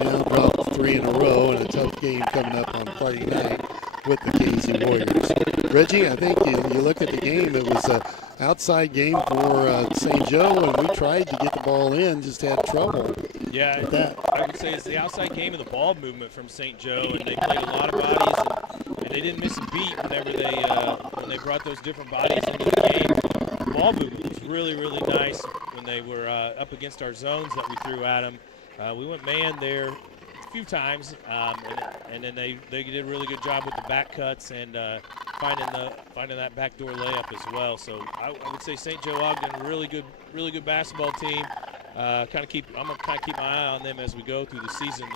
Now dropped 3 in a row and a tough game coming up on Friday night with the KZ Warriors. Reggie, I think you look at the game, it was an outside game for St. Joe, and we tried to get the ball in, just had trouble. Yeah, I would say it's the outside game of the ball movement from St. Joe, and they played a lot of bodies, and they didn't miss a beat whenever when they brought those different bodies into the game. The ball movement was really, really nice when they were up against our zones that we threw at them. We went man there a few times, and then they did a really good job with the back cuts and finding that backdoor layup as well. So I would say St. Joe-Ogden, really good basketball team. I'm gonna keep my eye on them as we go through the season.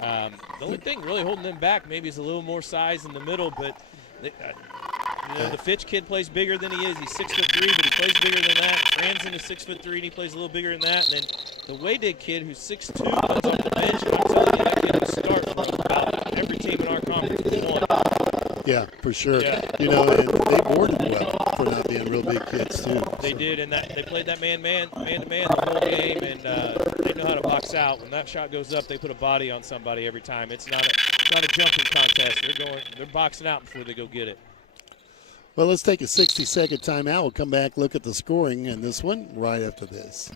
The only thing really holding them back maybe is a little more size in the middle, but the Fitch kid plays bigger than he is. He's 6'3", but he plays bigger than that. Franzen is 6'3", and he plays a little bigger than that. And then the Waydig kid, who's 6'2", comes off the bench. And I'm telling you, that kid will start for about every team in our conference with one. Yeah, for sure. Yeah. And they boarded well for not being real big kids too. They did, and they played that man-to-man the whole game, and they know how to box out. When that shot goes up, they put a body on somebody every time. It's not a jumping contest. They're boxing out before they go get it. Well, let's take a 60-second timeout. We'll come back, look at the scoring in this one right after this.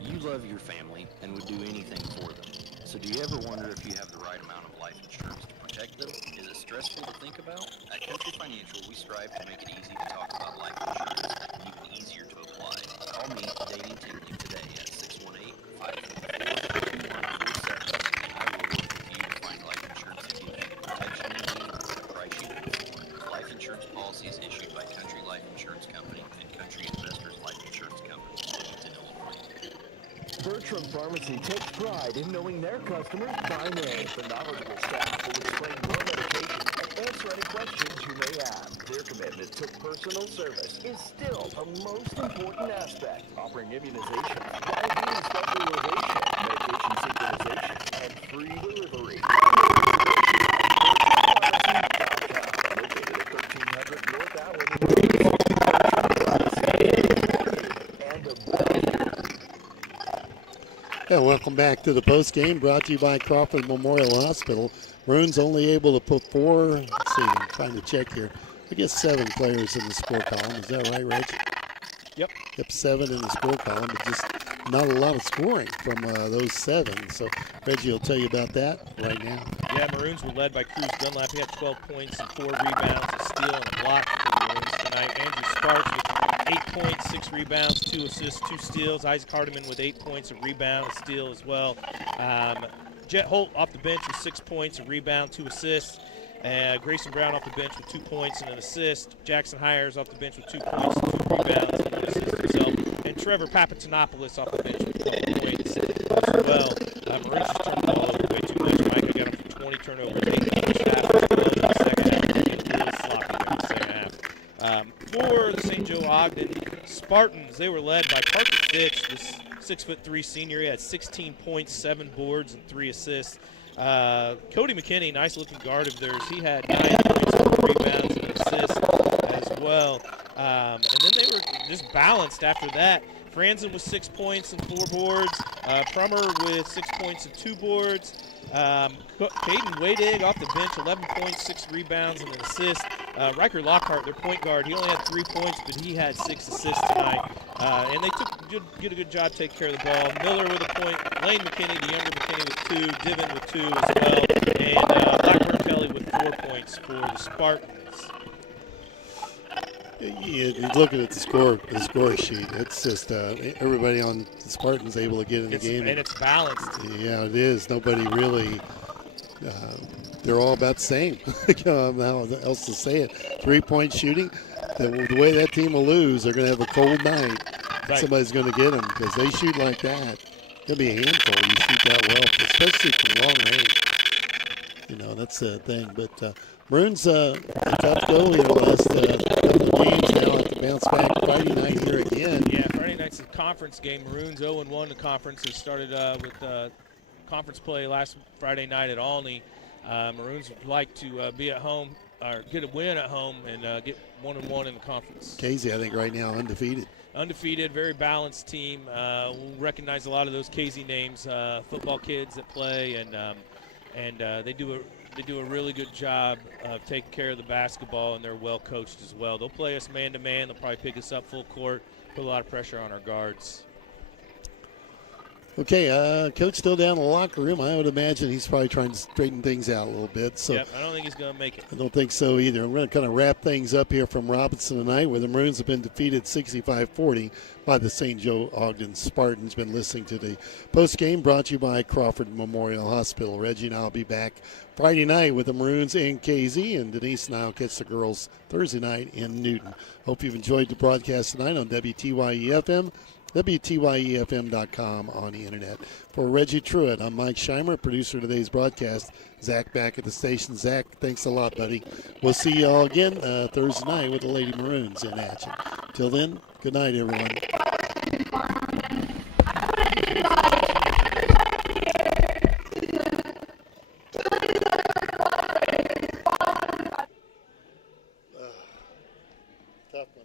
You love your family and would do anything for them. So do you ever wonder if you have the right amount of life insurance to protect them? Is it stressful to think about? At Country Financial, we strive to make it easy to talk about life insurance and even easier to apply. Call me, Davey Tingley, today at 618-544-2147, and I will work with you to find life insurance that gives you the protection you need at a price you can afford. Life insurance policies issued by Country Life Insurance Company and Country Investors Life Insurance Company, Bloomington, Illinois. Bertram Pharmacy takes pride in knowing their customers by name. The knowledgeable staff will explain your medication and answer any questions you may have. Their commitment to personal service is still the most important aspect. Offering immunization, diabetes specialization, medication synchronization, and free delivery. Located at 1300 North Allen. And a Yeah, welcome back to the post game brought to you by Crawford Memorial Hospital. Maroons only able to put 4, let's see, I'm trying to check here, I guess 7 players in the score column. Is that right, Reggie? Yep. Yep, 7 in the score column, but just not a lot of scoring from those 7. So Reggie will tell you about that right now. Yeah, Maroons were led by Cruz Dunlap. He had 12 points and 4 rebounds, a steal, and a block for the Maroons tonight. Andrew Sparks with 8 points, 6 rebounds, 2 assists, 2 steals. Isaac Hardiman with 8 points, a rebound, a steal as well. Jet Holt off the bench with 6 points, a rebound, 2 assists. Grayson Brown off the bench with 2 points and an assist. Jackson Hires off the bench with 2 points, 2 rebounds, and an assist himself. And Trevor Papatonopoulos off the bench with 12 points as well. Maroons just turned the ball over way too much. Mike, I got him for 20 turnovers, 8 in the half, 12 in the second half. Really sloppy there in the second half. For the St. Joe Ogden Spartans, they were led by Parker Fitch, this 6'3" senior. He had 16 points, 7 boards, and 3 assists. Cody McKinney, nice-looking guard of theirs, he had 9 points, 4 rebounds, and an assist as well. And then they were just balanced after that. Franzen with 6 points and 4 boards. Prummer with 6 points and 2 boards. Caden Wadig off the bench, 11 points, 6 rebounds, and an assist. Riker Lockhart, their point guard, he only had 3 points, but he had 6 assists tonight. And they did a good job taking care of the ball. Miller with a point, Lane McKinney, the younger McKinney with 2, Divin with 2 as well, and Blackburn Kelly with 4 points for the Spartans. You're looking at the score sheet. It's just everybody on the Spartans able to get in the game. And it's balanced. Yeah, it is. Nobody really, they're all about the same. How else to say it. 3-point shooting. The way that team will lose, they're going to have a cold night. Right. Somebody's going to get them because they shoot like that. It'll be a handful. You shoot that well, especially from long range. You know, that's the thing. But Maroons, a tough go here the last couple of games. Now have to bounce back Friday night here again. Yeah, Friday night's a conference game. Maroons 0-1 in conference. They started with conference play last Friday night at Olney. Maroons would like to be at home or get a win at home and get 1-1 in the conference. Casey, I think right now undefeated. Undefeated, very balanced team. We'll recognize a lot of those Casey names, football kids that play, and they do a really good job of taking care of the basketball, and they're well coached as well. They'll play us man to man. They'll probably pick us up full court, put a lot of pressure on our guards. Okay, Coach still down in the locker room. I would imagine he's probably trying to straighten things out a little bit. So yep, I don't think he's going to make it. I don't think so either. I'm going to kind of wrap things up here from Robinson tonight, where the Maroons have been defeated 65-40 by the St. Joe Ogden Spartans. Been listening to the post game brought to you by Crawford Memorial Hospital. Reggie and I will be back Friday night with the Maroons in KZ, and Denise and I will catch the girls Thursday night in Newton. Hope you've enjoyed the broadcast tonight on WTYE FM. WTYEFM.com on the internet. For Reggie Truitt, I'm Mike Scheimer, producer of today's broadcast. Zach back at the station. Zach, thanks a lot, buddy. We'll see you all again Thursday night with the Lady Maroons in action. Till then, good night, everyone. Tough one.